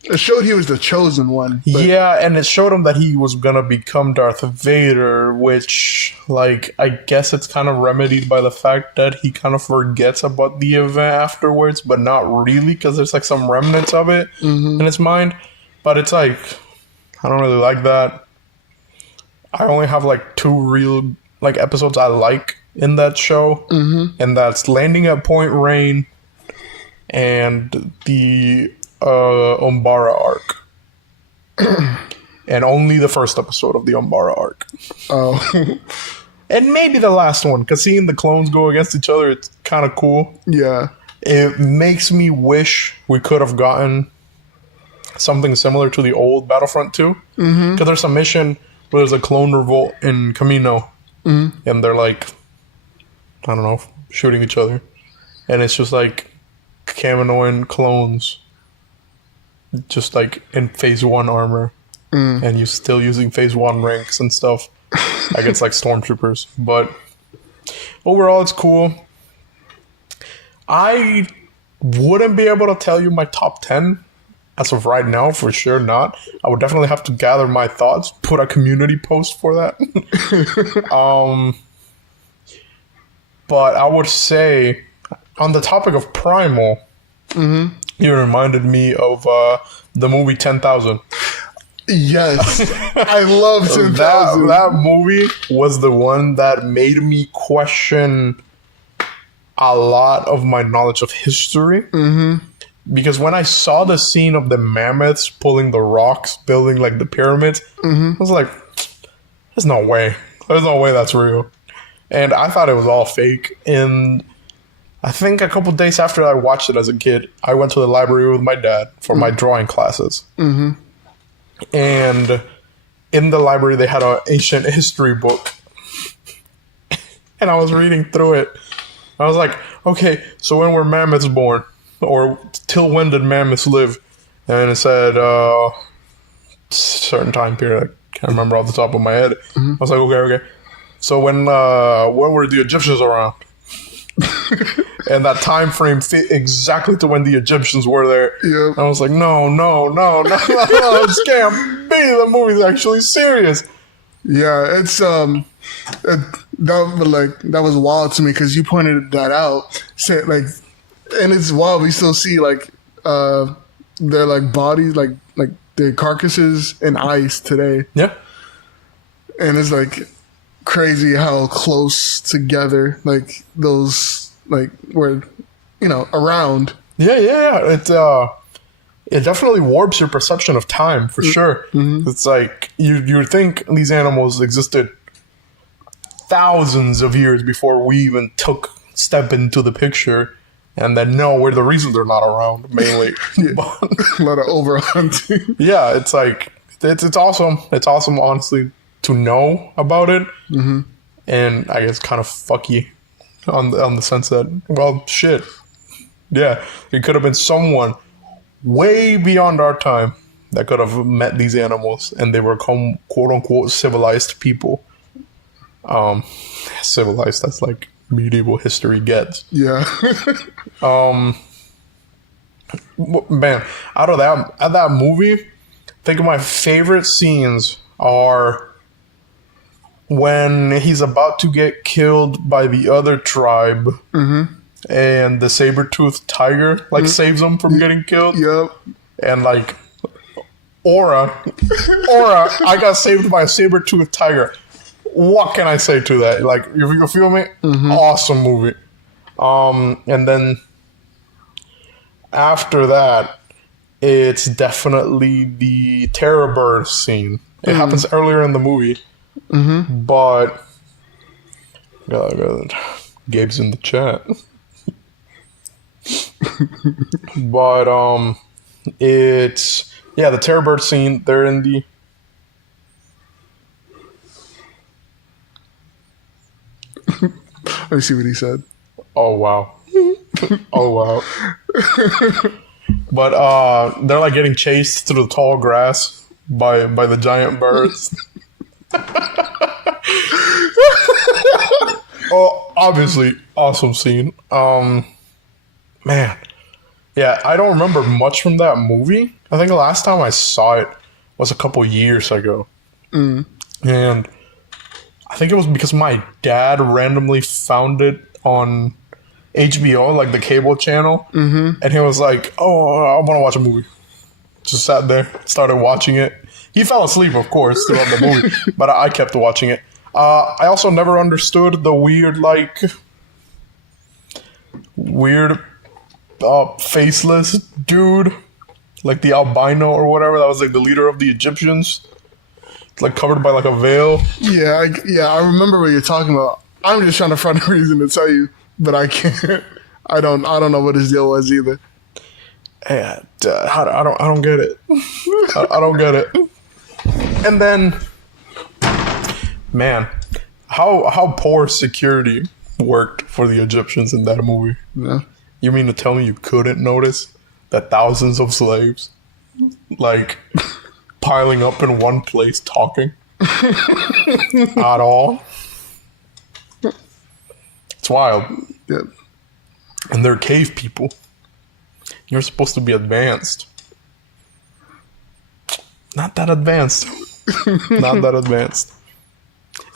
It showed he was the chosen one. Yeah, and it showed him that he was gonna become Darth Vader, which, like, I guess it's kind of remedied by the fact that he kind of forgets about the event afterwards, but not really, because there's like some remnants of it in his mind. But it's like, I don't really like that. I only have like 2 real like episodes I like in that show, and that's Landing at Point Rain and the Umbara arc. And only the first episode of the Umbara arc. Oh. And maybe the last one, because seeing the clones go against each other, it's kind of cool. Yeah. It makes me wish we could have gotten something similar to the old Battlefront 2. Because there's a mission where there's a clone revolt in Camino. And they're like, I don't know, shooting each other. And it's just like Kaminoan clones. Just like in phase 1 armor. And you're still using phase 1 ranks and stuff. Like it's like stormtroopers. But overall, it's cool. I wouldn't be able to tell you my top 10 as of right now, for sure not. I would definitely have to gather my thoughts, put a community post for that. But I would say, on the topic of Primal, you reminded me of the movie 10,000. Yes. I love 10,000. That movie was the one that made me question a lot of my knowledge of history. because when I saw the scene of the mammoths pulling the rocks, building like the pyramids, I was like, there's no way. There's no way that's real. And I thought it was all fake. And I think a couple days after I watched it as a kid, I went to the library with my dad for my drawing classes. And in the library, they had an ancient history book. And I was reading through it. I was like, okay, so when were mammoths born? Or till when did mammoths live? And it said certain time period. I can't remember off the top of my head. I was like, okay. So when were the Egyptians around? And that time frame fit exactly to when the Egyptians were there. Yep. I was like, no, this can't be. The movie's actually serious. Yeah, it's that was wild to me because you pointed that out. And it's wild. We still see their like bodies, like their carcasses in ice today. Yeah. And it's like crazy how close together like those like were, around. Yeah. It definitely warps your perception of time for sure. It's like you think these animals existed thousands of years before we even step into the picture, and then we're the reason they're not around mainly. A lot of overhunting. Yeah, it's like it's awesome. It's awesome, honestly, to know about it, and I guess kind of fucky on the sense that, well, shit, yeah, it could have been someone way beyond our time that could have met these animals, and they were quote unquote civilized people. Civilized, that's like medieval history gets. Yeah. Man, out of that movie, I think my favorite scenes are when he's about to get killed by the other tribe, and the saber-toothed tiger saves him from getting killed. Yep. And like Aura, I got saved by a saber-toothed tiger. What can I say to that? Like, you feel me? Awesome movie. And then after that, it's definitely the Terror Bird scene. It happens earlier in the movie, but Gabe's in the chat. But it's the Terror Bird scene. They're in the. Let me see what he said. Oh wow. But they're like getting chased through the tall grass by the giant birds. Oh, obviously, awesome scene. Man. Yeah, I don't remember much from that movie. I think the last time I saw it was a couple years ago. And I think it was because my dad randomly found it on HBO, like the cable channel. And he was like, oh, I want to watch a movie. Just sat there, started watching it. He fell asleep, of course, throughout the movie, but I kept watching it. I also never understood the weird faceless dude, like the albino or whatever, that was like the leader of the Egyptians. It's like covered by like a veil. Yeah, I remember what you're talking about. I'm just trying to find a reason to tell you, but I can't. I don't know what his deal was either. Yeah, I don't get it. I don't get it. And then, man, how poor security worked for the Egyptians in that movie. Yeah. You mean to tell me you couldn't notice that thousands of slaves, like, piling up in one place talking? At all? It's wild. Yeah. And they're cave people. You're supposed to be advanced. Not that advanced. Not that advanced.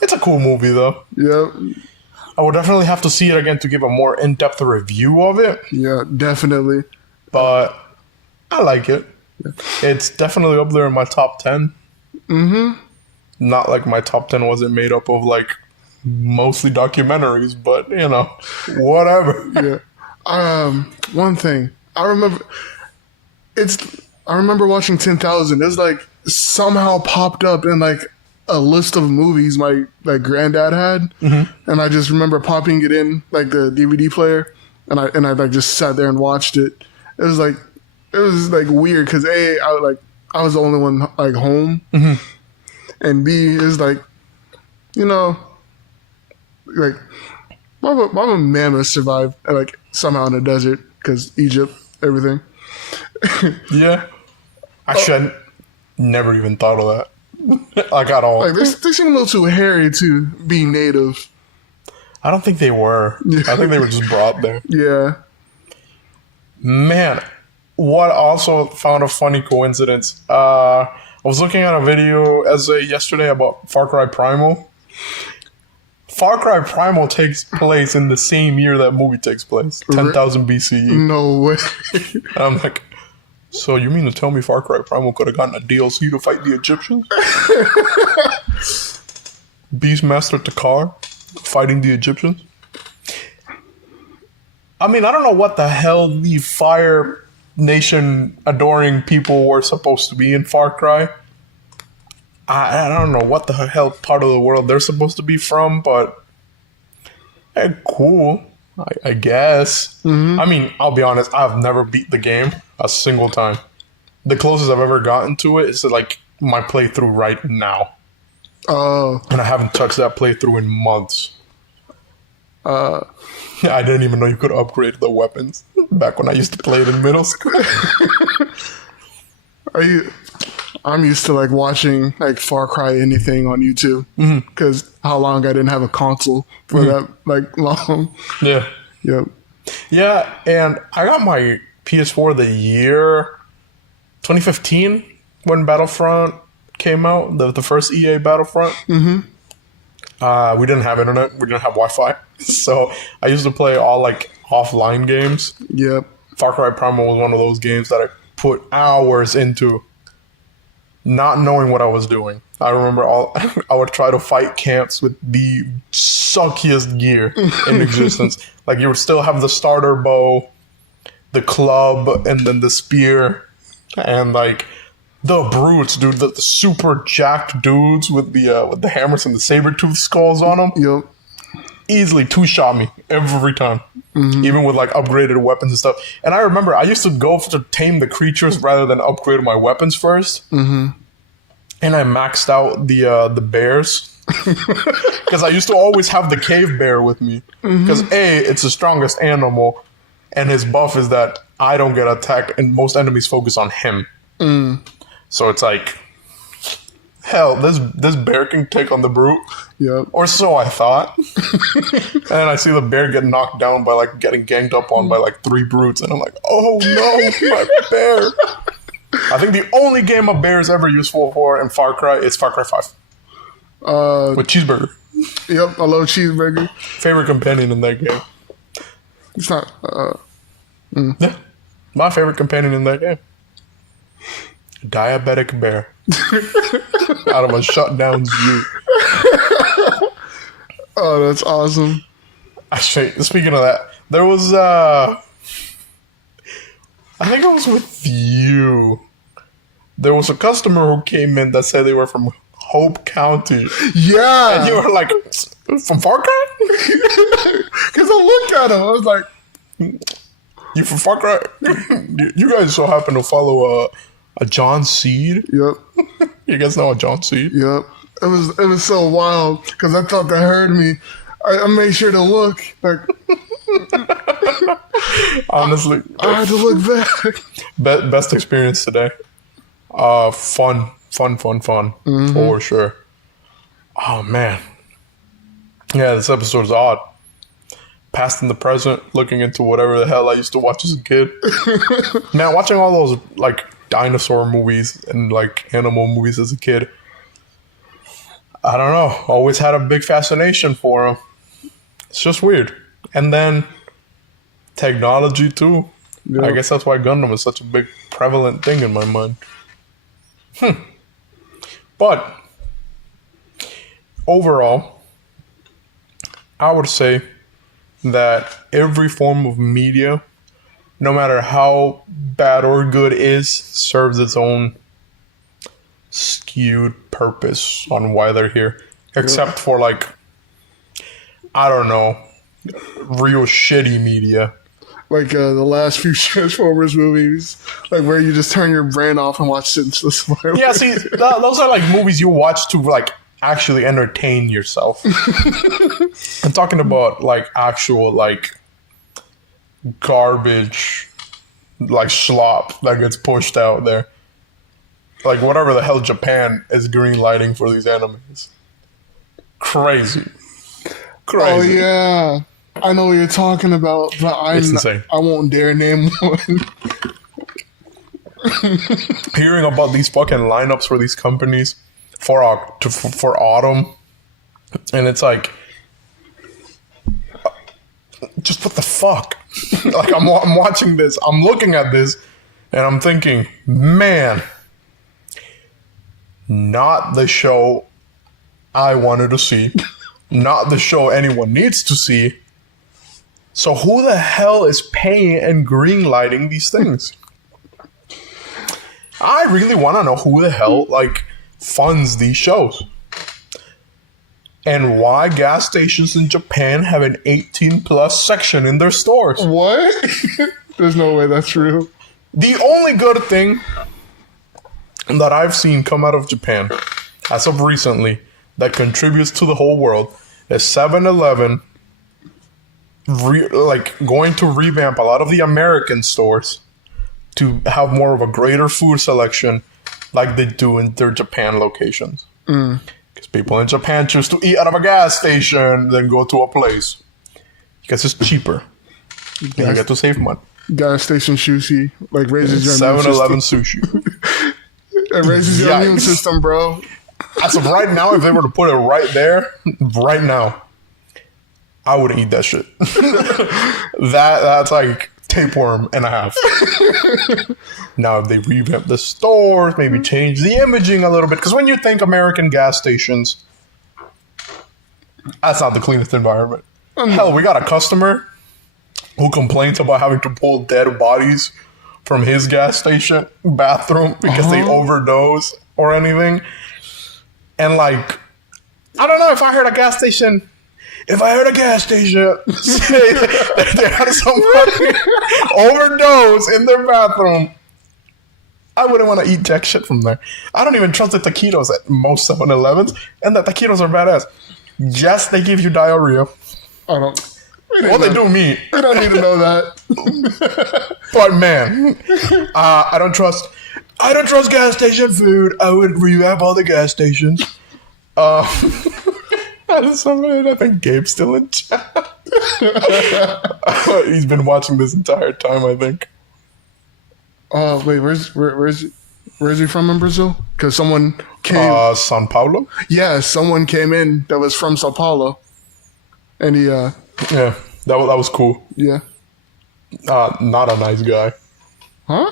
It's a cool movie, though. Yeah. I would definitely have to see it again to give a more in-depth review of it. Yeah, definitely. But I like it. Yeah. It's definitely up there in my top 10. Not like my top 10 wasn't made up of like mostly documentaries, but whatever. Yeah. One thing I remember, I remember watching 10,000. It was like somehow popped up in like a list of movies my like granddad had, and I just remember popping it in like the DVD player, and I like just sat there and watched it. It was like weird because I was the only one like home, and B is like, you know, like why would mammoths survive like somehow in the desert because Egypt, everything. Yeah. Actually, I never even thought of that. Like at all. Like they seem a little too hairy to be native. I don't think they were. I think they were just brought there. Yeah. Man, what also found a funny coincidence. I was looking at a video yesterday about Far Cry Primal. Far Cry Primal takes place in the same year that movie takes place, 10,000 BCE. No way. And I'm like, so you mean to tell me Far Cry Primal could have gotten a DLC to fight the Egyptians? Beastmaster Takar fighting the Egyptians? I mean, I don't know what the hell the Fire Nation adoring people were supposed to be in Far Cry. I don't know what the hell part of the world they're supposed to be from, but cool, I guess. I mean, I'll be honest, I've never beat the game a single time. The closest I've ever gotten to it is like my playthrough right now. Oh. And I haven't touched that playthrough in months. I didn't even know you could upgrade the weapons back when I used to play it in middle school. I'm used to like watching like Far Cry anything on YouTube because how long I didn't have a console for that like long. Yeah. Yep. Yeah, and I got my PS4 the year 2015 when Battlefront came out, the first EA Battlefront. We didn't have internet. We didn't have Wi-Fi. So I used to play all like offline games. Yep. Far Cry Primal was one of those games that I put hours into, not knowing what I was doing. I remember I would try to fight camps with the suckiest gear in existence. Like you would still have the starter bow, the club, and then the spear, and like the brutes, dude, the super jacked dudes with the hammers and the saber-tooth skulls on them. Yep. Easily two-shot me every time, even with like upgraded weapons and stuff. And I remember I used to go to tame the creatures rather than upgrade my weapons first. And I maxed out the bears because I used to always have the cave bear with me because it's the strongest animal, and his buff is that I don't get attacked, and most enemies focus on him. So it's like, hell, this bear can take on the brute. Yep. Or so I thought. And then I see the bear get knocked down by like getting ganged up on by like 3 brutes, and I'm like, oh no, my bear. I think the only game a bear is ever useful for in Far Cry is Far Cry 5. With Cheeseburger. Yep, I love Cheeseburger. Favorite companion in that game. It's not. Yeah. My favorite companion in that game. Diabetic bear. Out of a shutdown zoo. Oh, that's awesome. Actually, speaking of that, there was I think it was with you. There was a customer who came in that said they were from Hope County. Yeah. And you were like, from Far Cry? Because I looked at him. I was like, you from Far Cry? You guys so happen to follow a John Seed? Yep. You guys know a John Seed? Yep. It was so wild because I thought they heard me. I made sure to look. Like, honestly, I had to look back. Best experience today. Fun for sure. Oh man, yeah, this episode's odd. Past and the present, looking into whatever the hell I used to watch as a kid. Man, watching all those like dinosaur movies and like animal movies as a kid. I don't know. Always had a big fascination for them. It's just weird. And then technology too. Yep. I guess that's why Gundam is such a big prevalent thing in my mind. But overall, I would say that every form of media no matter how bad or good is, serves its own skewed purpose on why they're here. Except for, like, I don't know, real shitty media. Like the last few Transformers movies, like where you just turn your brain off and watch senseless violence. Yeah, see, those are like movies you watch to like actually entertain yourself. I'm talking about like actual like garbage, like slop that gets pushed out there. Like whatever the hell Japan is green lighting for these animes. Crazy. Oh yeah, I know what you're talking about, but It's insane. I won't dare name one. Hearing about these fucking lineups for these companies for autumn, and it's like, just what the fuck? Like I'm watching this, I'm looking at this, and I'm thinking, man, not the show I wanted to see, not the show anyone needs to see. So who the hell is paying and greenlighting these things? I really want to know who the hell like funds these shows. And why gas stations in Japan have an 18 plus section in their stores. What? There's no way that's true. The only good thing that I've seen come out of Japan as of recently that contributes to the whole world is 7-Eleven going to revamp a lot of the American stores to have more of a greater food selection like they do in their Japan locations. Because people in Japan choose to eat out of a gas station than go to a place. Because it's cheaper. And you get to save money. Gas station sushi, like raises your immune 7-Eleven system. sushi. It raises your immune Yikes. system, bro. As of right now, if they were to put it right there, right now, I would eat that shit. That's like tapeworm and a half. Now, if they revamp the stores, maybe change the imaging a little bit. Because when you think American gas stations, that's not the cleanest environment. Hell, we got a customer who complains about having to pull dead bodies from his gas station bathroom because they overdose or anything. And like, I don't know if I heard a gas station say that they had somebody overdose in their bathroom, I wouldn't want to eat jack shit from there. I don't even trust the taquitos at most 7-Elevens, and the taquitos are badass. Yes, they give you diarrhea. I don't. Well, they do meat. We don't need to know that. But man, I don't trust gas station food. I would revamp all the gas stations. I think Gabe's still in chat. He's been watching this entire time, I think. Wait, where's he from in Brazil? Because someone came. Sao Paulo? Yeah, someone came in that was from Sao Paulo, and he. Yeah, that was cool. Yeah. Not a nice guy. Huh?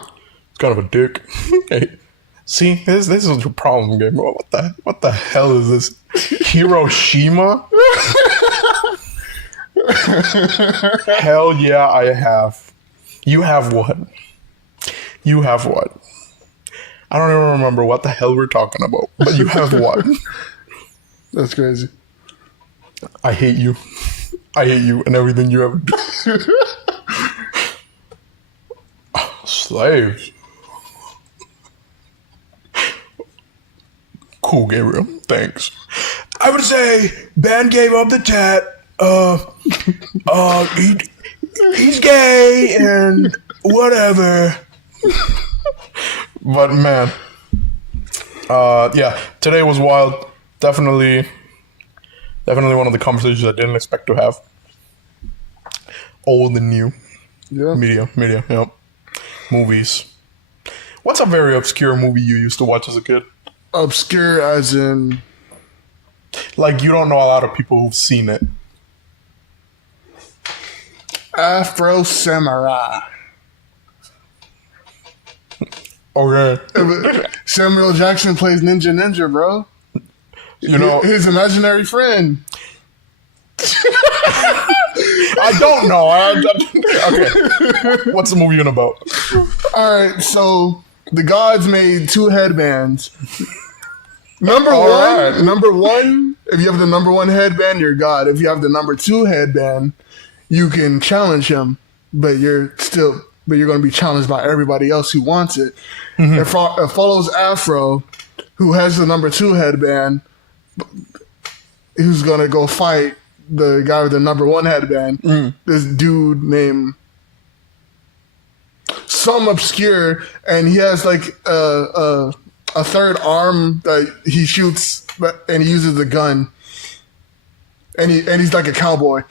Kind of a dick. Hey, see, this is your problem, Gabe. What the hell is this? Hiroshima? Hell yeah, I have. You have what? You have what? I don't even remember what the hell we're talking about, but you have what? That's crazy. I hate you. I hate you and everything you ever do. Slaves. Cool, Gabriel. Thanks. I would say Ben gave up the chat. He's gay and whatever. But man, yeah, today was wild. Definitely one of the conversations I didn't expect to have. Old and new. Yeah. Media, yep. Movies. What's a very obscure movie you used to watch as a kid? Obscure as in. Like, you don't know a lot of people who've seen it. Afro Samurai. Okay. Samuel Jackson plays Ninja, bro. You know, His imaginary friend. I don't know. Okay. What's the movie about? All right, so the gods made 2 headbands. Number one, if you have the number 1 headband, you're God. If you have the number 2 headband, you can challenge him, but you're going to be challenged by everybody else who wants it. It follows Afro, who has the number 2 headband, who's going to go fight the guy with the number 1 headband. This dude named some obscure, and he has like a third arm that he shoots, and he uses a gun, and he's like a cowboy.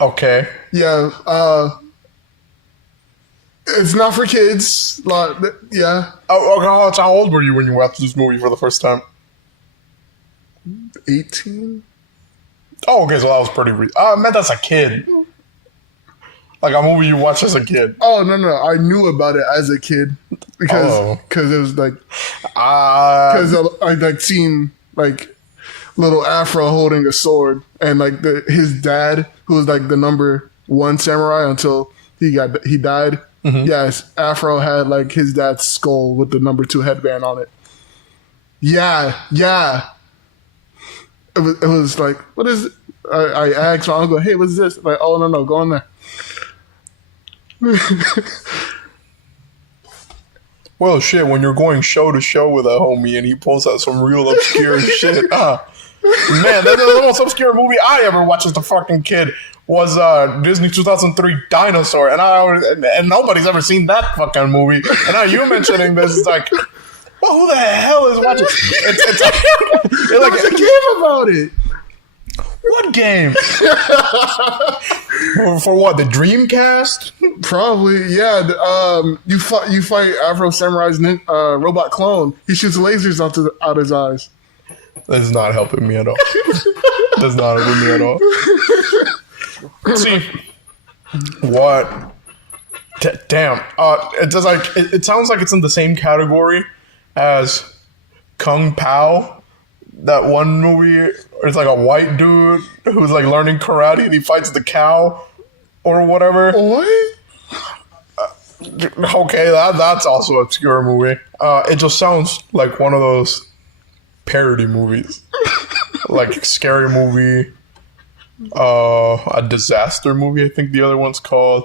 Okay. Yeah. It's not for kids. Yeah. Oh, how old were you when you watched this movie for the first time? 18. Oh, okay, so that was pretty. I meant as a kid. Like a movie you watched as a kid. Oh no! I knew about it as a kid because it was like because I like seen like little Afro holding a sword, and like his dad, who was like the number 1 samurai until he died. Mm-hmm. Yes, Afro had like his dad's skull with the number 2 headband on it. Yeah. It was like, what is it? I asked my uncle, hey, what's this? Like, oh no, go in there. Well, shit, when you're going show to show with a homie and he pulls out some real obscure shit, man, the most obscure movie I ever watched as a fucking kid was Disney 2003 Dinosaur, and nobody's ever seen that fucking movie. And now you mentioning this is like, well, who the hell is watching? It's like a game about it. What game? For what? The Dreamcast? Probably, yeah. You fight Afro Samurai's robot clone. He shoots lasers out his eyes. That's not helping me at all. That's not helping me at all. See, what? Damn. It sounds like it's in the same category as Kung Pao. That one movie, it's like a white dude who's like learning karate and he fights the cow or whatever. What? Okay, that's also an obscure movie. It just sounds like one of those parody movies. Like Scary Movie, a disaster movie, I think the other one's called.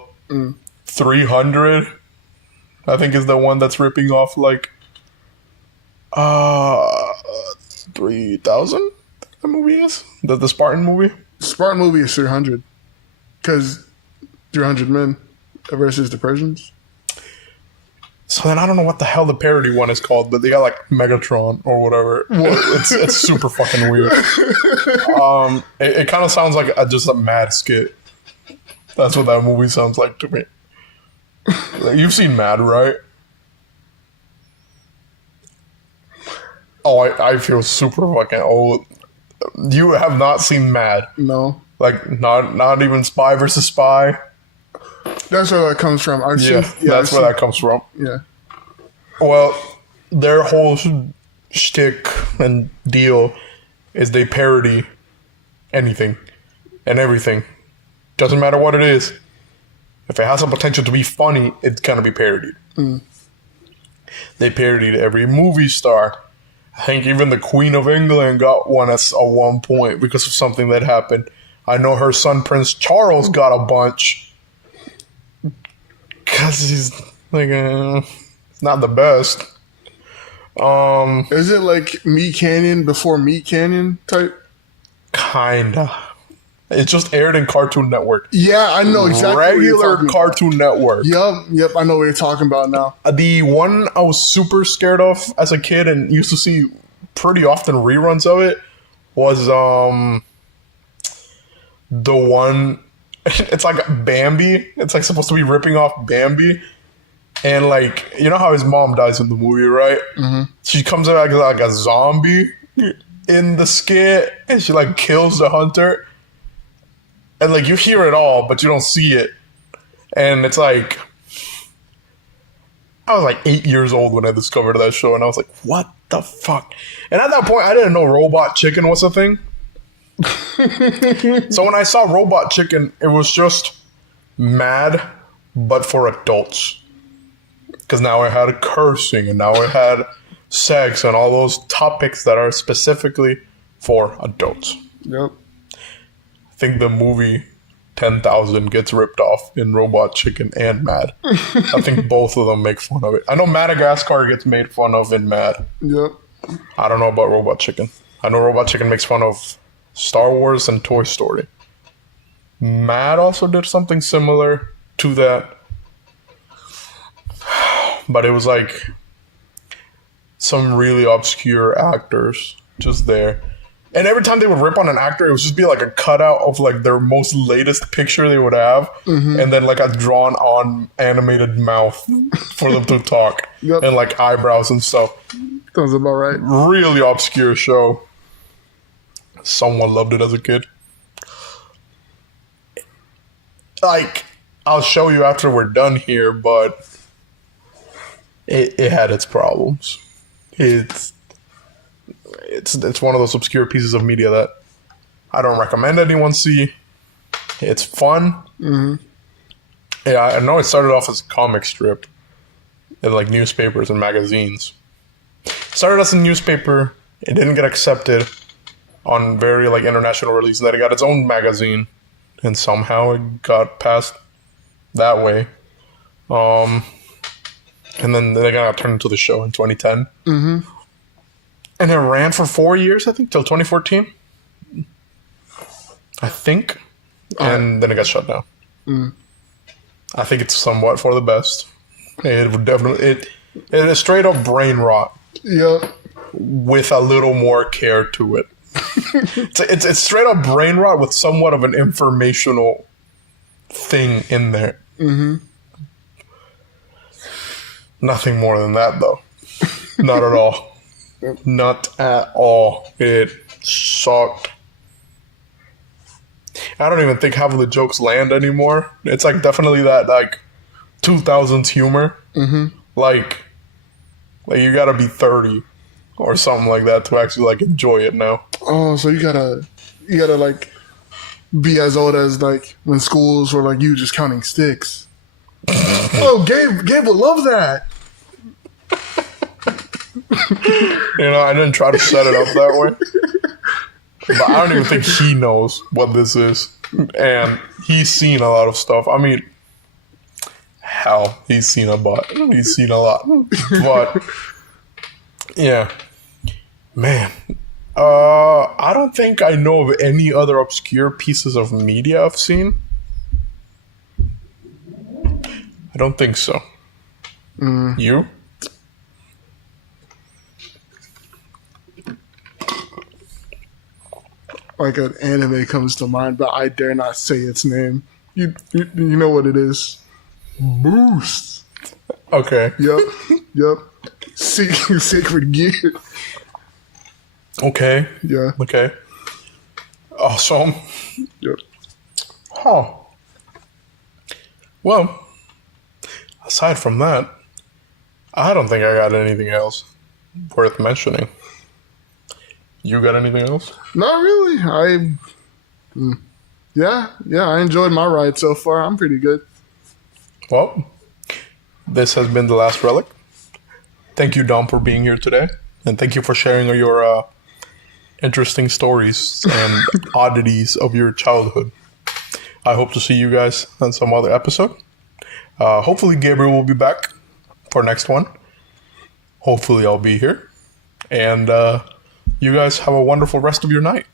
300, I think is the one that's ripping off like 3000. The movie is the Spartan movie. Spartan movie is 300 because 300 men versus the Persians. So then I don't know what the hell the parody one is called, but they got like Megatron or whatever. It's super fucking weird. It kind of sounds like just a mad skit. That's what that movie sounds like to me. Like, you've seen Mad, right? Oh, I feel super fucking old. You have not seen Mad? No. Like, not even Spy versus Spy? That's where that comes from. That's where that comes from. Yeah. Well, their whole shtick and deal is they parody anything and everything. Doesn't matter what it is. If it has the potential to be funny, it's gonna be parodied. They parodied every movie star. I think even the Queen of England got one at one point because of something that happened. I know her son Prince Charles got a bunch because he's like not the best. Is it like Meat Canyon before Meat Canyon type? Kinda. It just aired in Cartoon Network. Yeah, I know exactly. Regular Cartoon Network. Yep. I know what you're talking about now. The one I was super scared of as a kid and used to see pretty often reruns of it was the one. It's like Bambi. It's like supposed to be ripping off Bambi, and like you know how his mom dies in the movie, right? Mm-hmm. She comes out like a zombie in the skit, and she like kills the hunter. And, like, you hear it all, but you don't see it. And it's like... I was, like, 8 years old when I discovered that show. And I was like, what the fuck? And at that point, I didn't know Robot Chicken was a thing. So when I saw Robot Chicken, it was just Mad, but for adults. Because now I had cursing, and now I had sex, and all those topics that are specifically for adults. Yep. I think the movie 10,000 gets ripped off in Robot Chicken and Mad. I think both of them make fun of it. I know Madagascar gets made fun of in Mad. Yep. I don't know about Robot Chicken. I know Robot Chicken makes fun of Star Wars and Toy Story. Mad also did something similar to that. But it was like some really obscure actors just there. And every time they would rip on an actor, it would just be like a cutout of like their most latest picture they would have. And then like a drawn on animated mouth for them to talk. Yep. And like eyebrows and stuff. Sounds about right. Really obscure show. Someone loved it as a kid. Like, I'll show you after we're done here, but it had its problems. It's one of those obscure pieces of media that I don't recommend anyone see. It's fun. Mm-hmm. Yeah, I know it started off as a comic strip in like newspapers and magazines. It started as a newspaper. It didn't get accepted on very like international release. And then it got its own magazine, and somehow it got passed that way. And then they got turned into the show in 2010. Mm-hmm. And it ran for 4 years, I think, till 2014. I think. And then it got shut down. Mm. I think it's somewhat for the best. It would definitely... It is straight up brain rot. Yep. With a little more care to it. It's straight up brain rot with somewhat of an informational thing in there. Mm-hmm. Nothing more than that, though. Not at all. Not at all. It sucked. I don't even think half of the jokes land anymore. It's like definitely that like 2000s humor. Mm-hmm. Like you gotta be 30 or something like that to actually like enjoy it now. Oh, so you gotta like be as old as like when schools were like you just counting sticks. Oh, Gabe would love that. You know, I didn't try to set it up that way. But I don't even think he knows what this is. And he's seen a lot of stuff. I mean, hell, he's seen a lot. He's seen a lot. But, yeah. Man. I don't think I know of any other obscure pieces of media I've seen. I don't think so. You? Like an anime comes to mind, but I dare not say its name. You know what it is. Boost. Okay. Yep. Sacred Gear. Okay. Yeah. Okay. Awesome. Yep. Huh. Well, aside from that, I don't think I got anything else worth mentioning. You got anything else? Not really. Yeah, I enjoyed my ride so far. I'm pretty good. Well, this has been The Last Relic. Thank you, Dom, for being here today. And thank you for sharing your interesting stories and oddities of your childhood. I hope to see you guys on some other episode. Hopefully Gabriel will be back for next one. Hopefully I'll be here. And you guys have a wonderful rest of your night.